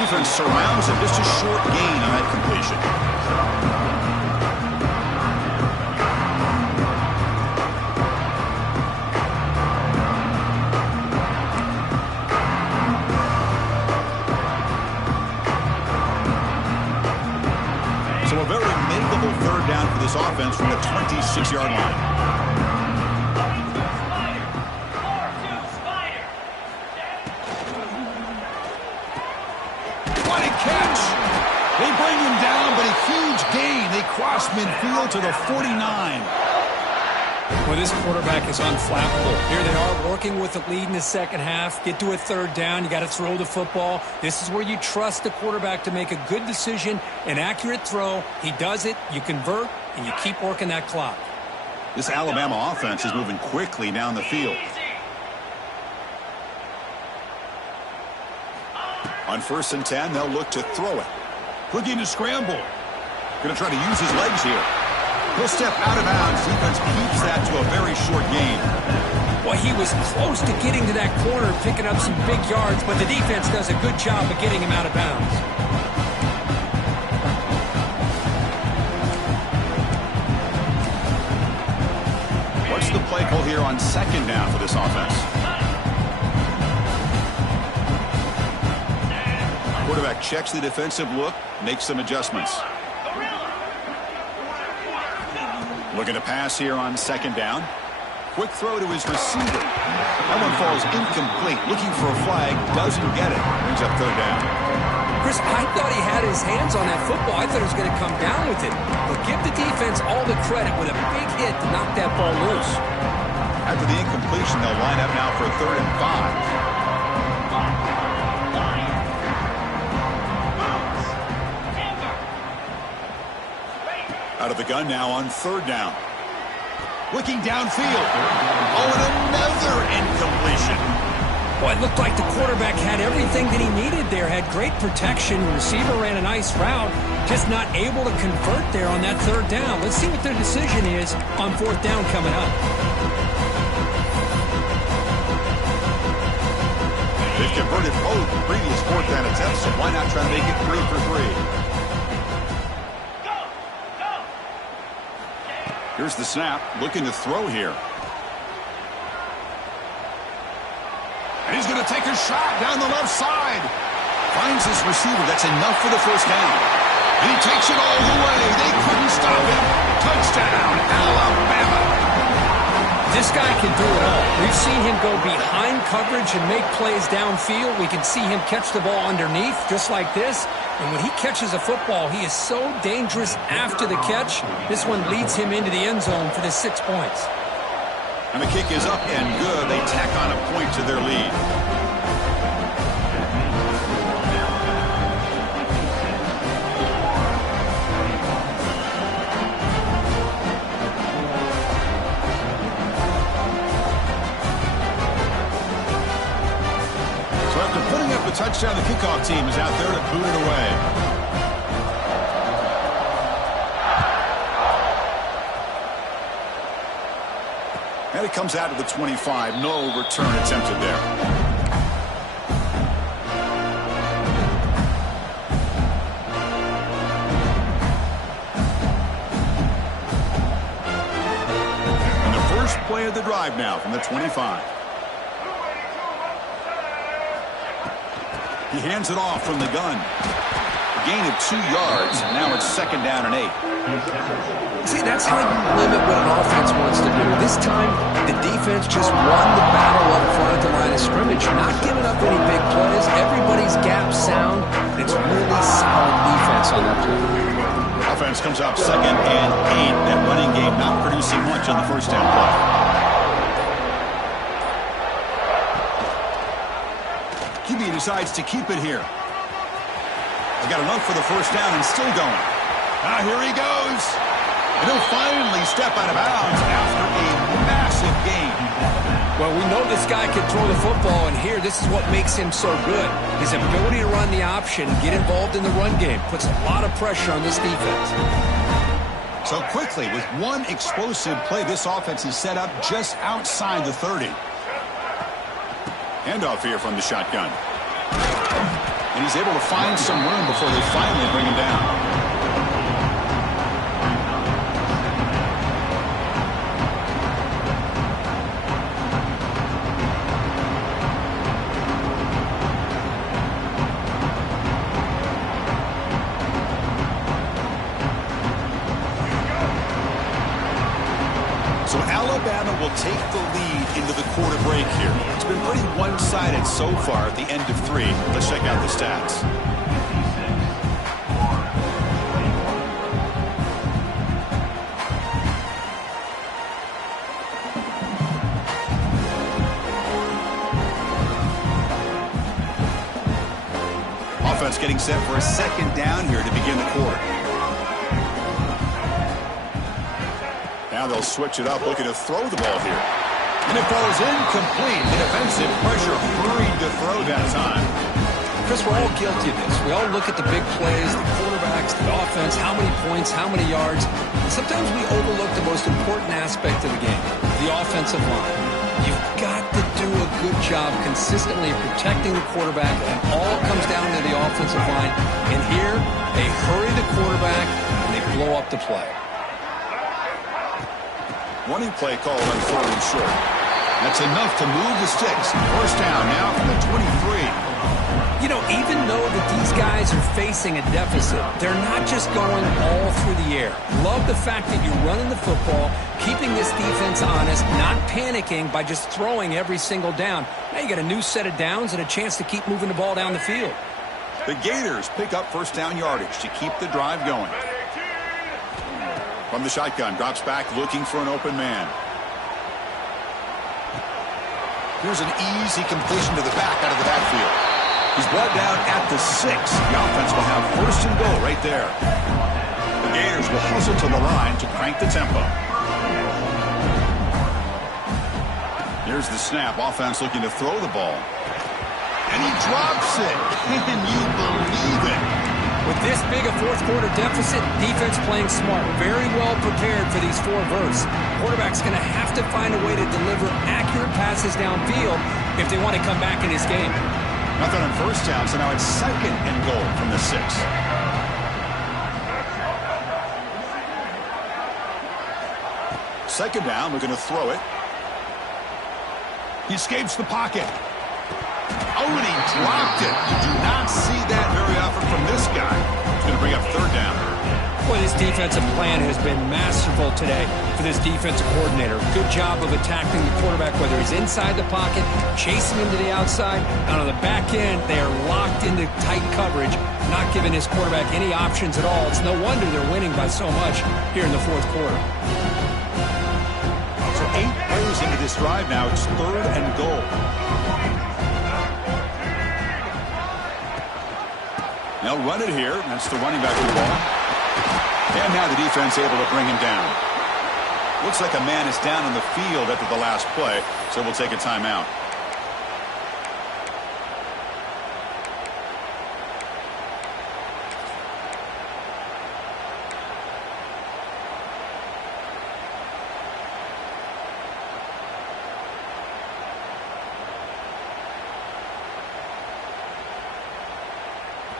Defense surrounds him. Just a short gain on that completion. So a very makeable third down for this offense from the 26-yard line. They bring him down, but a huge gain. They cross midfield to the 49. Well, this quarterback is unflappable. Here they are working with the lead in the second half. Get to a third down. You got to throw the football. This is where you trust the quarterback to make a good decision, an accurate throw. He does it, you convert, and you keep working that clock. This Alabama offense is moving quickly down the field. On 1st and 10, they'll look to throw it. Looking to scramble. Going to try to use his legs here. He'll step out of bounds. Defense keeps that to a very short gain. Well, he was close to getting to that corner, picking up some big yards, but the defense does a good job of getting him out of bounds. What's the play call here on second down for this offense? Quarterback checks the defensive look, makes some adjustments. Looking to pass here on second down. Quick throw to his receiver. That one falls incomplete. Looking for a flag, doesn't get it. Brings up third down. Chris, I thought he had his hands on that football. I thought he was going to come down with it. But give the defense all the credit with a big hit to knock that ball loose. After the incompletion, they'll line up now for a 3rd and 5. Out of the gun now on 3rd down. Looking downfield. Oh, and another incompletion. Well, it looked like the quarterback had everything that he needed there. Had great protection. The receiver ran a nice route. Just not able to convert there on that 3rd down. Let's see what their decision is on 4th down coming up. They've converted both previous 4th down attempts, so why not try to make it 3 for 3? Here's the snap, looking to throw here. And he's going to take a shot down the left side. Finds his receiver. That's enough for the 1st down. And he takes it all the way. They couldn't stop him. Touchdown, Alabama. This guy can do it all. We've seen him go behind coverage and make plays downfield. We can see him catch the ball underneath just like this. And when he catches a football, he is so dangerous after the catch. This one leads him into the end zone for the 6 points. And the kick is up and good. They tack on a point to their lead. So after putting up a touchdown, the kickoff team is out there to boot it away. And it comes out to the 25. No return attempted there. And the first play of the drive now from the 25. He hands it off from the gun. gain of 2 yards. Now it's 2nd down and 8. See, that's how you limit what an offense wants to do. This time, the defense just won the battle up front at the line of scrimmage, not giving up any big plays. Everybody's gap sound. It's really solid defense on that play. Offense comes up 2nd and 8. That running game not producing much on the first down play. QB decides to keep it here. They got enough for the first down and still going. Here he goes. And he'll finally step out of bounds after a massive gain. Well, we know this guy can throw the football, and here, this is what makes him so good. His ability to run the option, get involved in the run game, puts a lot of pressure on this defense. So quickly, with one explosive play, this offense is set up just outside the 30. Handoff here from the shotgun. And he's able to find some room before they finally bring him down. So Alabama will take the lead into the quarter break here. It's been pretty one-sided so far at the end of 3. Let's check out the stats. Offense getting set for a 2nd down here to begin the quarter. Now they'll switch it up, looking to throw the ball here. And it falls incomplete. The defensive pressure hurried to throw that time. Chris, we're all guilty of this. We all look at the big plays, the quarterbacks, the offense, how many points, how many yards. And sometimes we overlook the most important aspect of the game, the offensive line. You've got to do a good job consistently protecting the quarterback, and all comes down to the offensive line. And here, they hurry the quarterback, and they blow up the play. Running play called on 3rd and short. That's enough to move the sticks. First down now from the 23. You know, even though that these guys are facing a deficit, they're not just going all through the air. Love the fact that you're running the football, keeping this defense honest, not panicking by just throwing every single down. Now you got a new set of downs and a chance to keep moving the ball down the field. The Gators pick up first down yardage to keep the drive going. From the shotgun, drops back looking for an open man. Here's an easy completion to the back out of the backfield. He's brought down at the 6. The offense will have 1st and goal right there. The Gators will hustle to the line to crank the tempo. Here's the snap. Offense looking to throw the ball. And he drops it. Can you believe it? With this big a fourth-quarter deficit, defense playing smart, very well prepared for these 4 verts. Quarterback's going to have to find a way to deliver accurate passes downfield if they want to come back in this game. Nothing on first down, so now it's 2nd and goal from the 6. Second down, looking to throw it. He escapes the pocket. Oh, and he dropped it. You do not see that very often from this guy. He's going to bring up 3rd down. Boy, this defensive plan has been masterful today for this defensive coordinator. Good job of attacking the quarterback, whether he's inside the pocket, chasing him to the outside, and on the back end, they are locked into tight coverage, not giving his quarterback any options at all. It's no wonder they're winning by so much here in the 4th quarter. So 8 plays into this drive now. It's 3rd and goal. They'll run it here. That's the running back of the ball. And now the defense able to bring him down. Looks like a man is down on the field after the last play, so we'll take a timeout.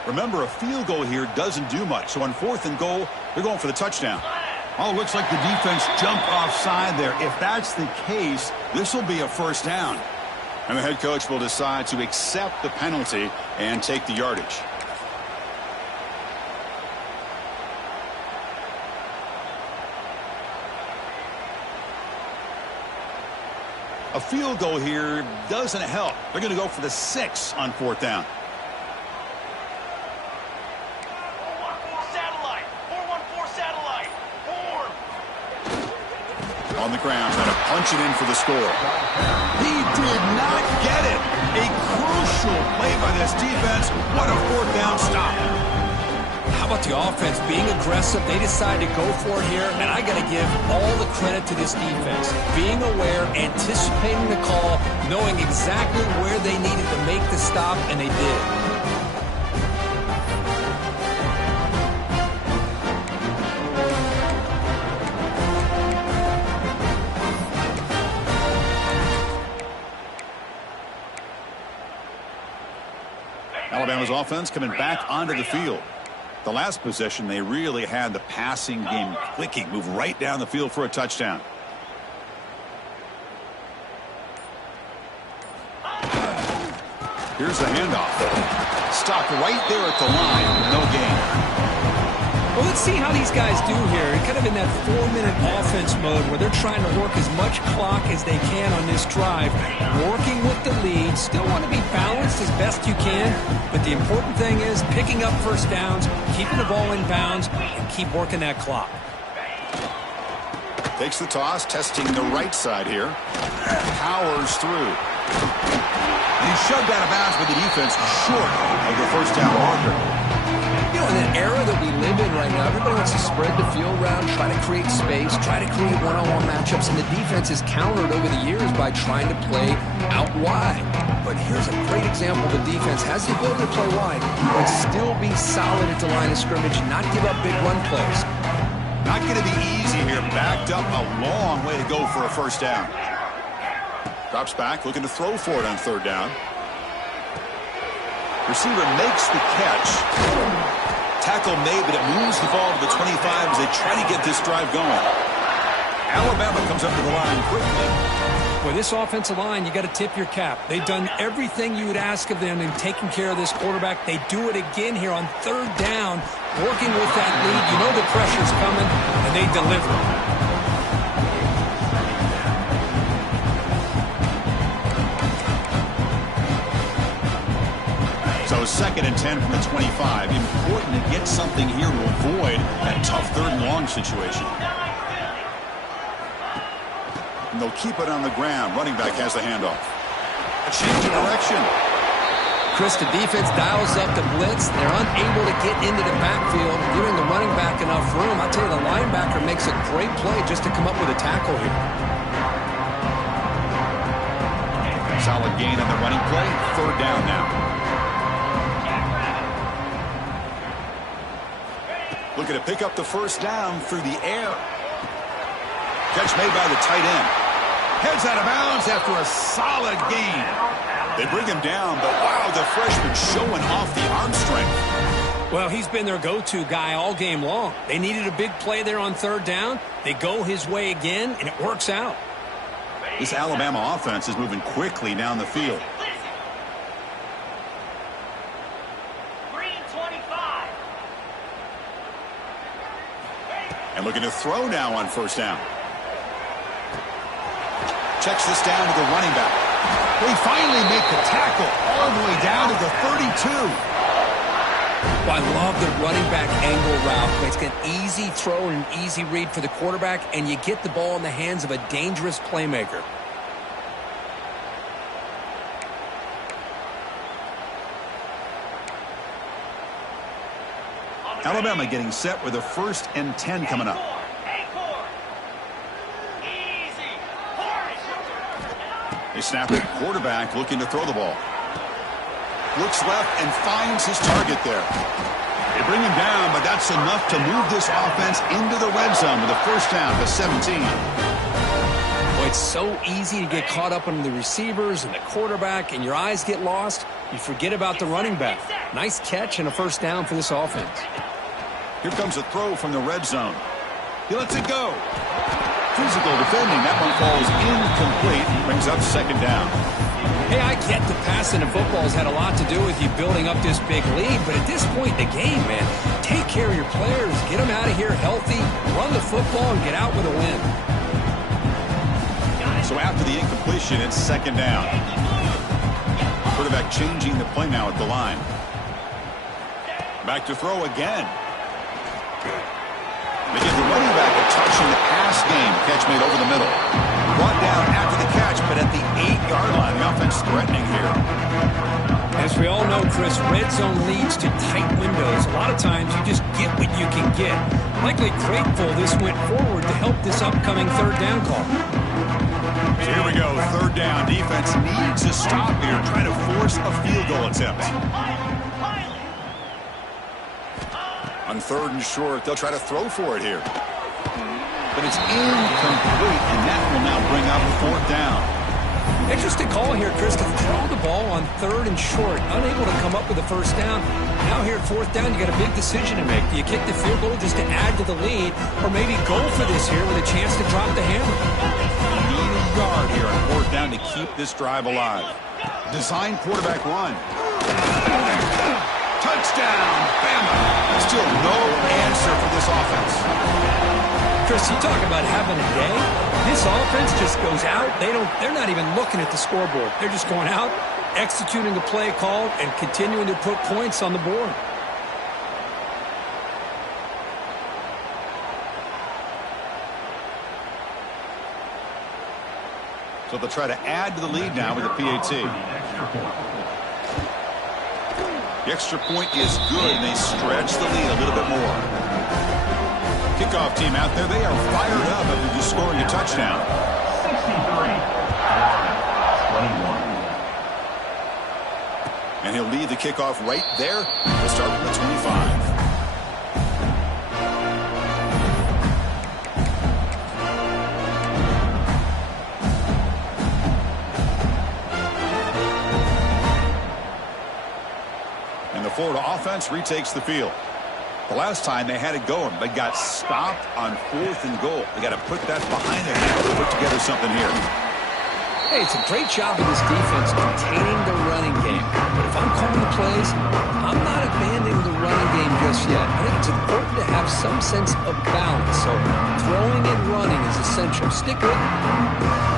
Remember, a field goal here doesn't do much. So on 4th and goal, they're going for the touchdown. Oh, looks like the defense jumped offside there. If that's the case, this will be a first down. And the head coach will decide to accept the penalty and take the yardage. A field goal here doesn't help. They're going to go for the 6 on 4th down. On the ground, trying to punch it in for the score. He did not get it. A crucial play by this defense. What a 4th down stop. How about the offense being aggressive? They decided to go for it here, and I got to give all the credit to this defense. Being aware, anticipating the call, knowing exactly where they needed to make the stop, and they did. Alabama's offense coming back onto the field. The last possession, they really had the passing game clicking. Move right down the field for a touchdown. Here's the handoff. Stopped right there at the line. No gain. Well, let's see how these guys do here. Kind of in that 4-minute offense mode where they're trying to work as much clock as they can on this drive. Working with the lead. Still want to be balanced as best you can. But the important thing is picking up first downs, keeping the ball in bounds, and keep working that clock. Takes the toss, testing the right side here. Powers through. And he's shoved out of bounds with the defense short of the first down marker. You know, in an era that we live in right now, everybody wants to spread the field around, try to create space, try to create one-on-one matchups, and the defense is countered over the years by trying to play out wide. But here's a great example. The defense has the ability to play wide, but still be solid at the line of scrimmage, not give up big run plays. Not going to be easy here. Backed up a long way to go for a first down. Drops back, looking to throw for it on 3rd down. Receiver makes the catch. Tackle made, but it moves the ball to the 25 as they try to get this drive going. Alabama comes up to the line quickly. With this offensive line, you got to tip your cap. They've done everything you would ask of them in taking care of this quarterback. They do it again here on 3rd down, working with that lead. You know the pressure's coming, and they deliver. So 2nd and 10 from the 25. Important to get something here to avoid that tough 3rd and long situation. And they'll keep it on the ground. Running back has the handoff. A change of direction. Chris, the defense dials up the blitz. They're unable to get into the backfield, giving the running back enough room. I tell you, the linebacker makes a great play just to come up with a tackle here. Solid gain on the running play. 3rd down now. Looking to pick up the first down through the air. Catch made by the tight end. Heads out of bounds after a solid gain. They bring him down, but wow, the freshman showing off the arm strength. Well, he's been their go-to guy all game long. They needed a big play there on 3rd down. They go his way again, and it works out. This Alabama offense is moving quickly down the field. And looking to throw now on 1st down. Checks this down to the running back. They finally make the tackle all the way down to the 32. Well, I love the running back angle route. It's an easy throw and an easy read for the quarterback, and you get the ball in the hands of a dangerous playmaker. Alabama getting set with a 1st and 10 coming up. They snap it. Quarterback looking to throw the ball. Looks left and finds his target there. They bring him down, but that's enough to move this offense into the red zone with a first down to 17. Well, it's so easy to get caught up on the receivers and the quarterback, and your eyes get lost. You forget about the running back. Nice catch and a first down for this offense. Here comes a throw from the red zone. He lets it go. Physical defending. That one falls incomplete and brings up 2nd down. Hey, I get the passing of football has had a lot to do with you building up this big lead, but at this point in the game, man, take care of your players, get them out of here healthy, run the football, and get out with a win. So after the incompletion, it's second down. Quarterback changing the play now at the line. Back to throw again. They give the running back a touch in the pass game. Catch made over the middle. Brought down after the catch, but at the 8-yard line. The offense threatening here. As we all know, Chris, red zone leads to tight windows. A lot of times you just get what you can get. Likely grateful this went forward to help this upcoming third down call. So here we go, third down. Defense needs a stop here, trying to force a field goal attempt. On third and short, they'll try to throw for it here. But it's incomplete, and that will now bring up fourth down. Interesting call here, Chris, to throw the ball on third and short, unable to come up with a first down. Now here at fourth down, you got a big decision to make. Do you kick the field goal just to add to the lead, or maybe go for this here with a chance to drop the hammer? You need a yard here on fourth down to keep this drive alive. Design quarterback run. Touchdown, Bama. Still no answer for this offense. Chris, you talk about having a day. This offense just goes out. They're not even looking at the scoreboard. They're just going out, executing the play called, and continuing to put points on the board. So they'll try to add to the lead now with a PAT. The extra point is good, and they stretch the lead a little bit more. Kickoff team out there, they are fired up after just scoring a touchdown. 63-21. And he'll lead the kickoff right there. We'll start from the 25. And the Florida offense retakes the field. The last time they had it going, but got stopped on fourth and goal. They got to put that behind them now to put together something here. Hey, it's a great job of this defense containing the running game. But if I'm calling the plays, I'm not abandoning the running game just yet. I think it's important to have some sense of balance. So throwing and running is essential. Stick with it.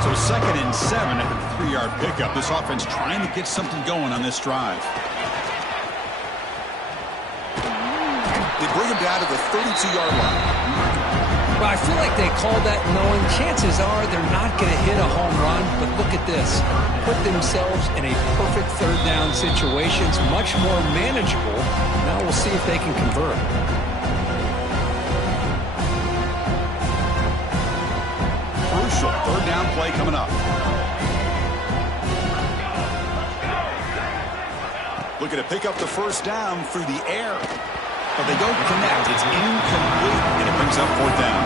So 2nd and 7 after the 3-yard pickup. This offense trying to get something going on this drive. They bring him down to the 32-yard line. Well, I feel like they called that knowing chances are they're not going to hit a home run, but look at this. Put themselves in a perfect third down situation. It's much more manageable. Now we'll see if they can convert. Crucial third down play coming up. Looking to pick up the first down through the air. But they don't connect. It's incomplete, and it brings up fourth down.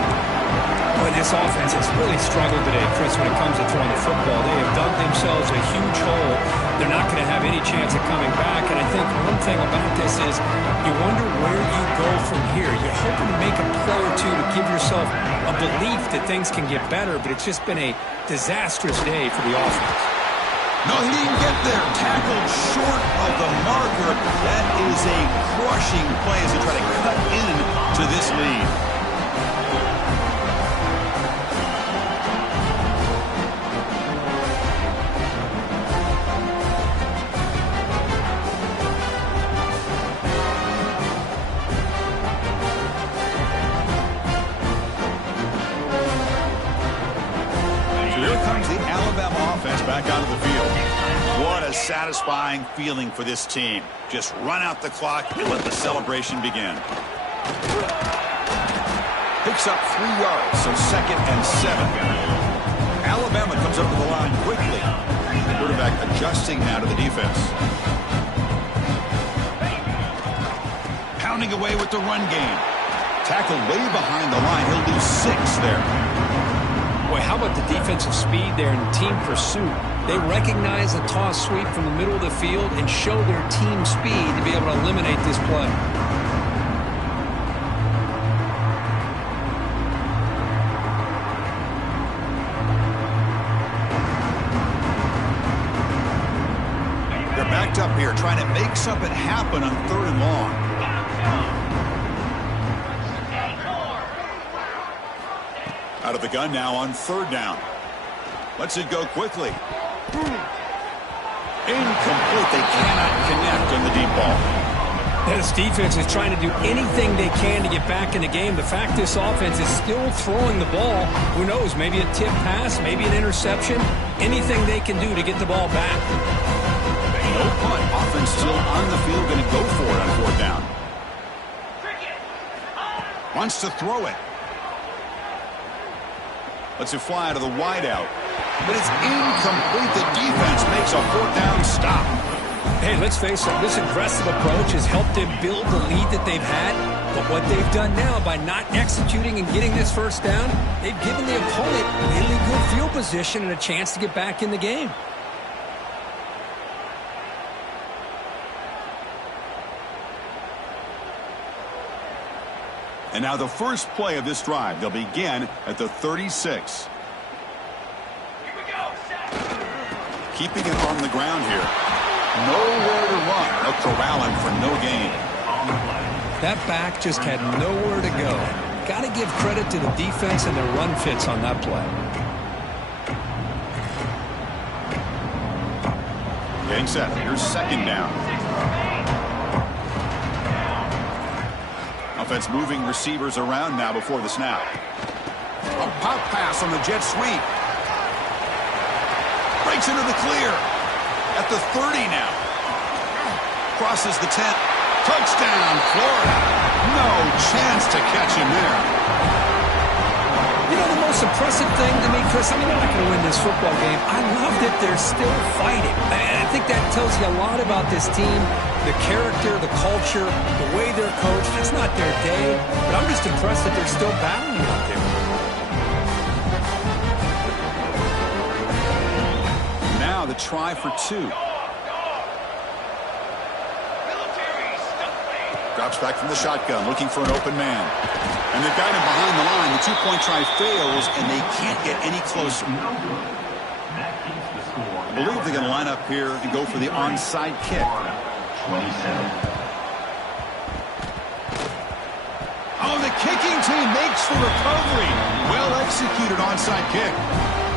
Boy, this offense has really struggled today, Chris, when it comes to throwing the football. They have dug themselves a huge hole. They're not going to have any chance of coming back. And I think one thing about this is you wonder where you go from here. You're hoping to make a play or two to give yourself a belief that things can get better, but it's just been a disastrous day for the offense. No, he didn't get there. Tackled short of the marker. That is a crushing play as they try to cut into this lead. So here comes the Alabama offense back onto the field. What a satisfying feeling for this team. Just run out the clock and let the celebration begin. Picks up 3 yards, so 2nd and 7. Alabama comes up to the line quickly. The quarterback adjusting now to the defense. Pounding away with the run game. Tackled way behind the line. He'll lose 6 there. Boy, how about the defensive speed there and team pursuit? They recognize a toss sweep from the middle of the field and show their team speed to be able to eliminate this play. They're backed up here trying to make something happen on 3rd and long. Out of the gun now on 3rd down. Lets it go quickly. Incomplete. They cannot connect on the deep ball. This defense is trying to do anything they can to get back in the game. The fact this offense is still throwing the ball, who knows, maybe a tip pass, maybe an interception, anything they can do to get the ball back. No punt. Offense still on the field, going to go for it on fourth down. Wants to throw it. Lets it fly to the wideout. But it's incomplete. The defense makes a fourth down stop. Hey, let's face it, this aggressive approach has helped them build the lead that they've had. But what they've done now by not executing and getting this first down, they've given the opponent really good field position and a chance to get back in the game. And now the first play of this drive. They'll begin at the 36. Keeping it on the ground here. Nowhere to run. They'll corral him for no gain. That back just had nowhere to go. Got to give credit to the defense and their run fits on that play. Getting set. Here's second down. Offense moving receivers around now before the snap. A pop pass on the jet sweep. Breaks into the clear. At the 30 now. Crosses the 10. Touchdown, Florida. No chance to catch him there. You know, the most impressive thing to me, Chris, I mean, they're not going to win this football game. I love that they're still fighting. And I think that tells you a lot about this team, the character, the culture, the way they're coached. It's not their day, but I'm just impressed that they're still battling out there. Now the try for two. Drops back from the shotgun, looking for an open man. And they've got him behind the line. The two-point try fails, and they can't get any closer. I believe they're going to line up here and go for the onside kick. Oh, the kicking team makes the recovery. Well executed onside kick.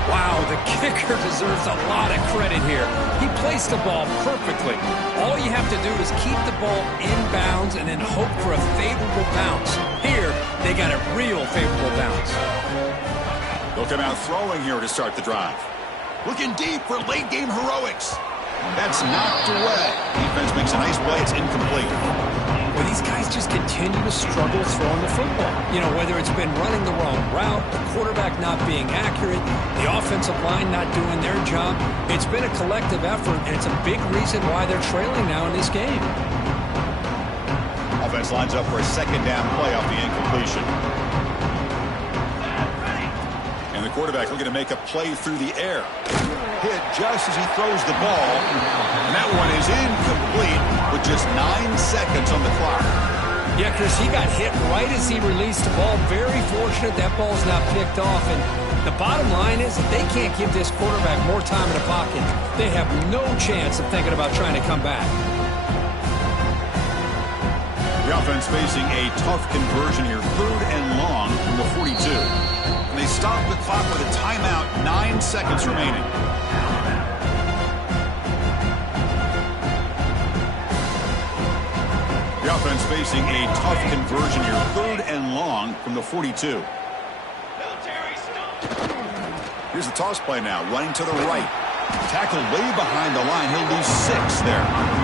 Wow, the kicker deserves a lot of credit here. He placed the ball perfectly. All you have to do is keep the ball in bounds and then hope for a favorable bounce. Here, they got a real favorable bounce. They'll come out throwing here to start the drive. Looking deep for late-game heroics. That's knocked away. Defense makes a nice play. It's incomplete. Well, these guys just continue to struggle throwing the football. You know, whether it's been running the wrong route, the quarterback not being accurate, the offensive line not doing their job. It's been a collective effort, and it's a big reason why they're trailing now in this game. Offense lines up for a second down play off the incompletion. And the quarterback looking to make a play through the air. Hit just as he throws the ball. And that one is incomplete with just 9 seconds on the clock. Yeah, Chris, he got hit right as he released the ball. Very fortunate that ball's not picked off. And the bottom line is that they can't give this quarterback more time in the pocket. They have no chance of thinking about trying to come back. The offense facing a tough conversion here. 3rd and long from the 42. And they stop the clock with a timeout. 9 seconds remaining. The offense facing a tough conversion here. 3rd and long from the 42. Here's the toss play now. Running to the right. Tackled way behind the line. He'll lose 6 there.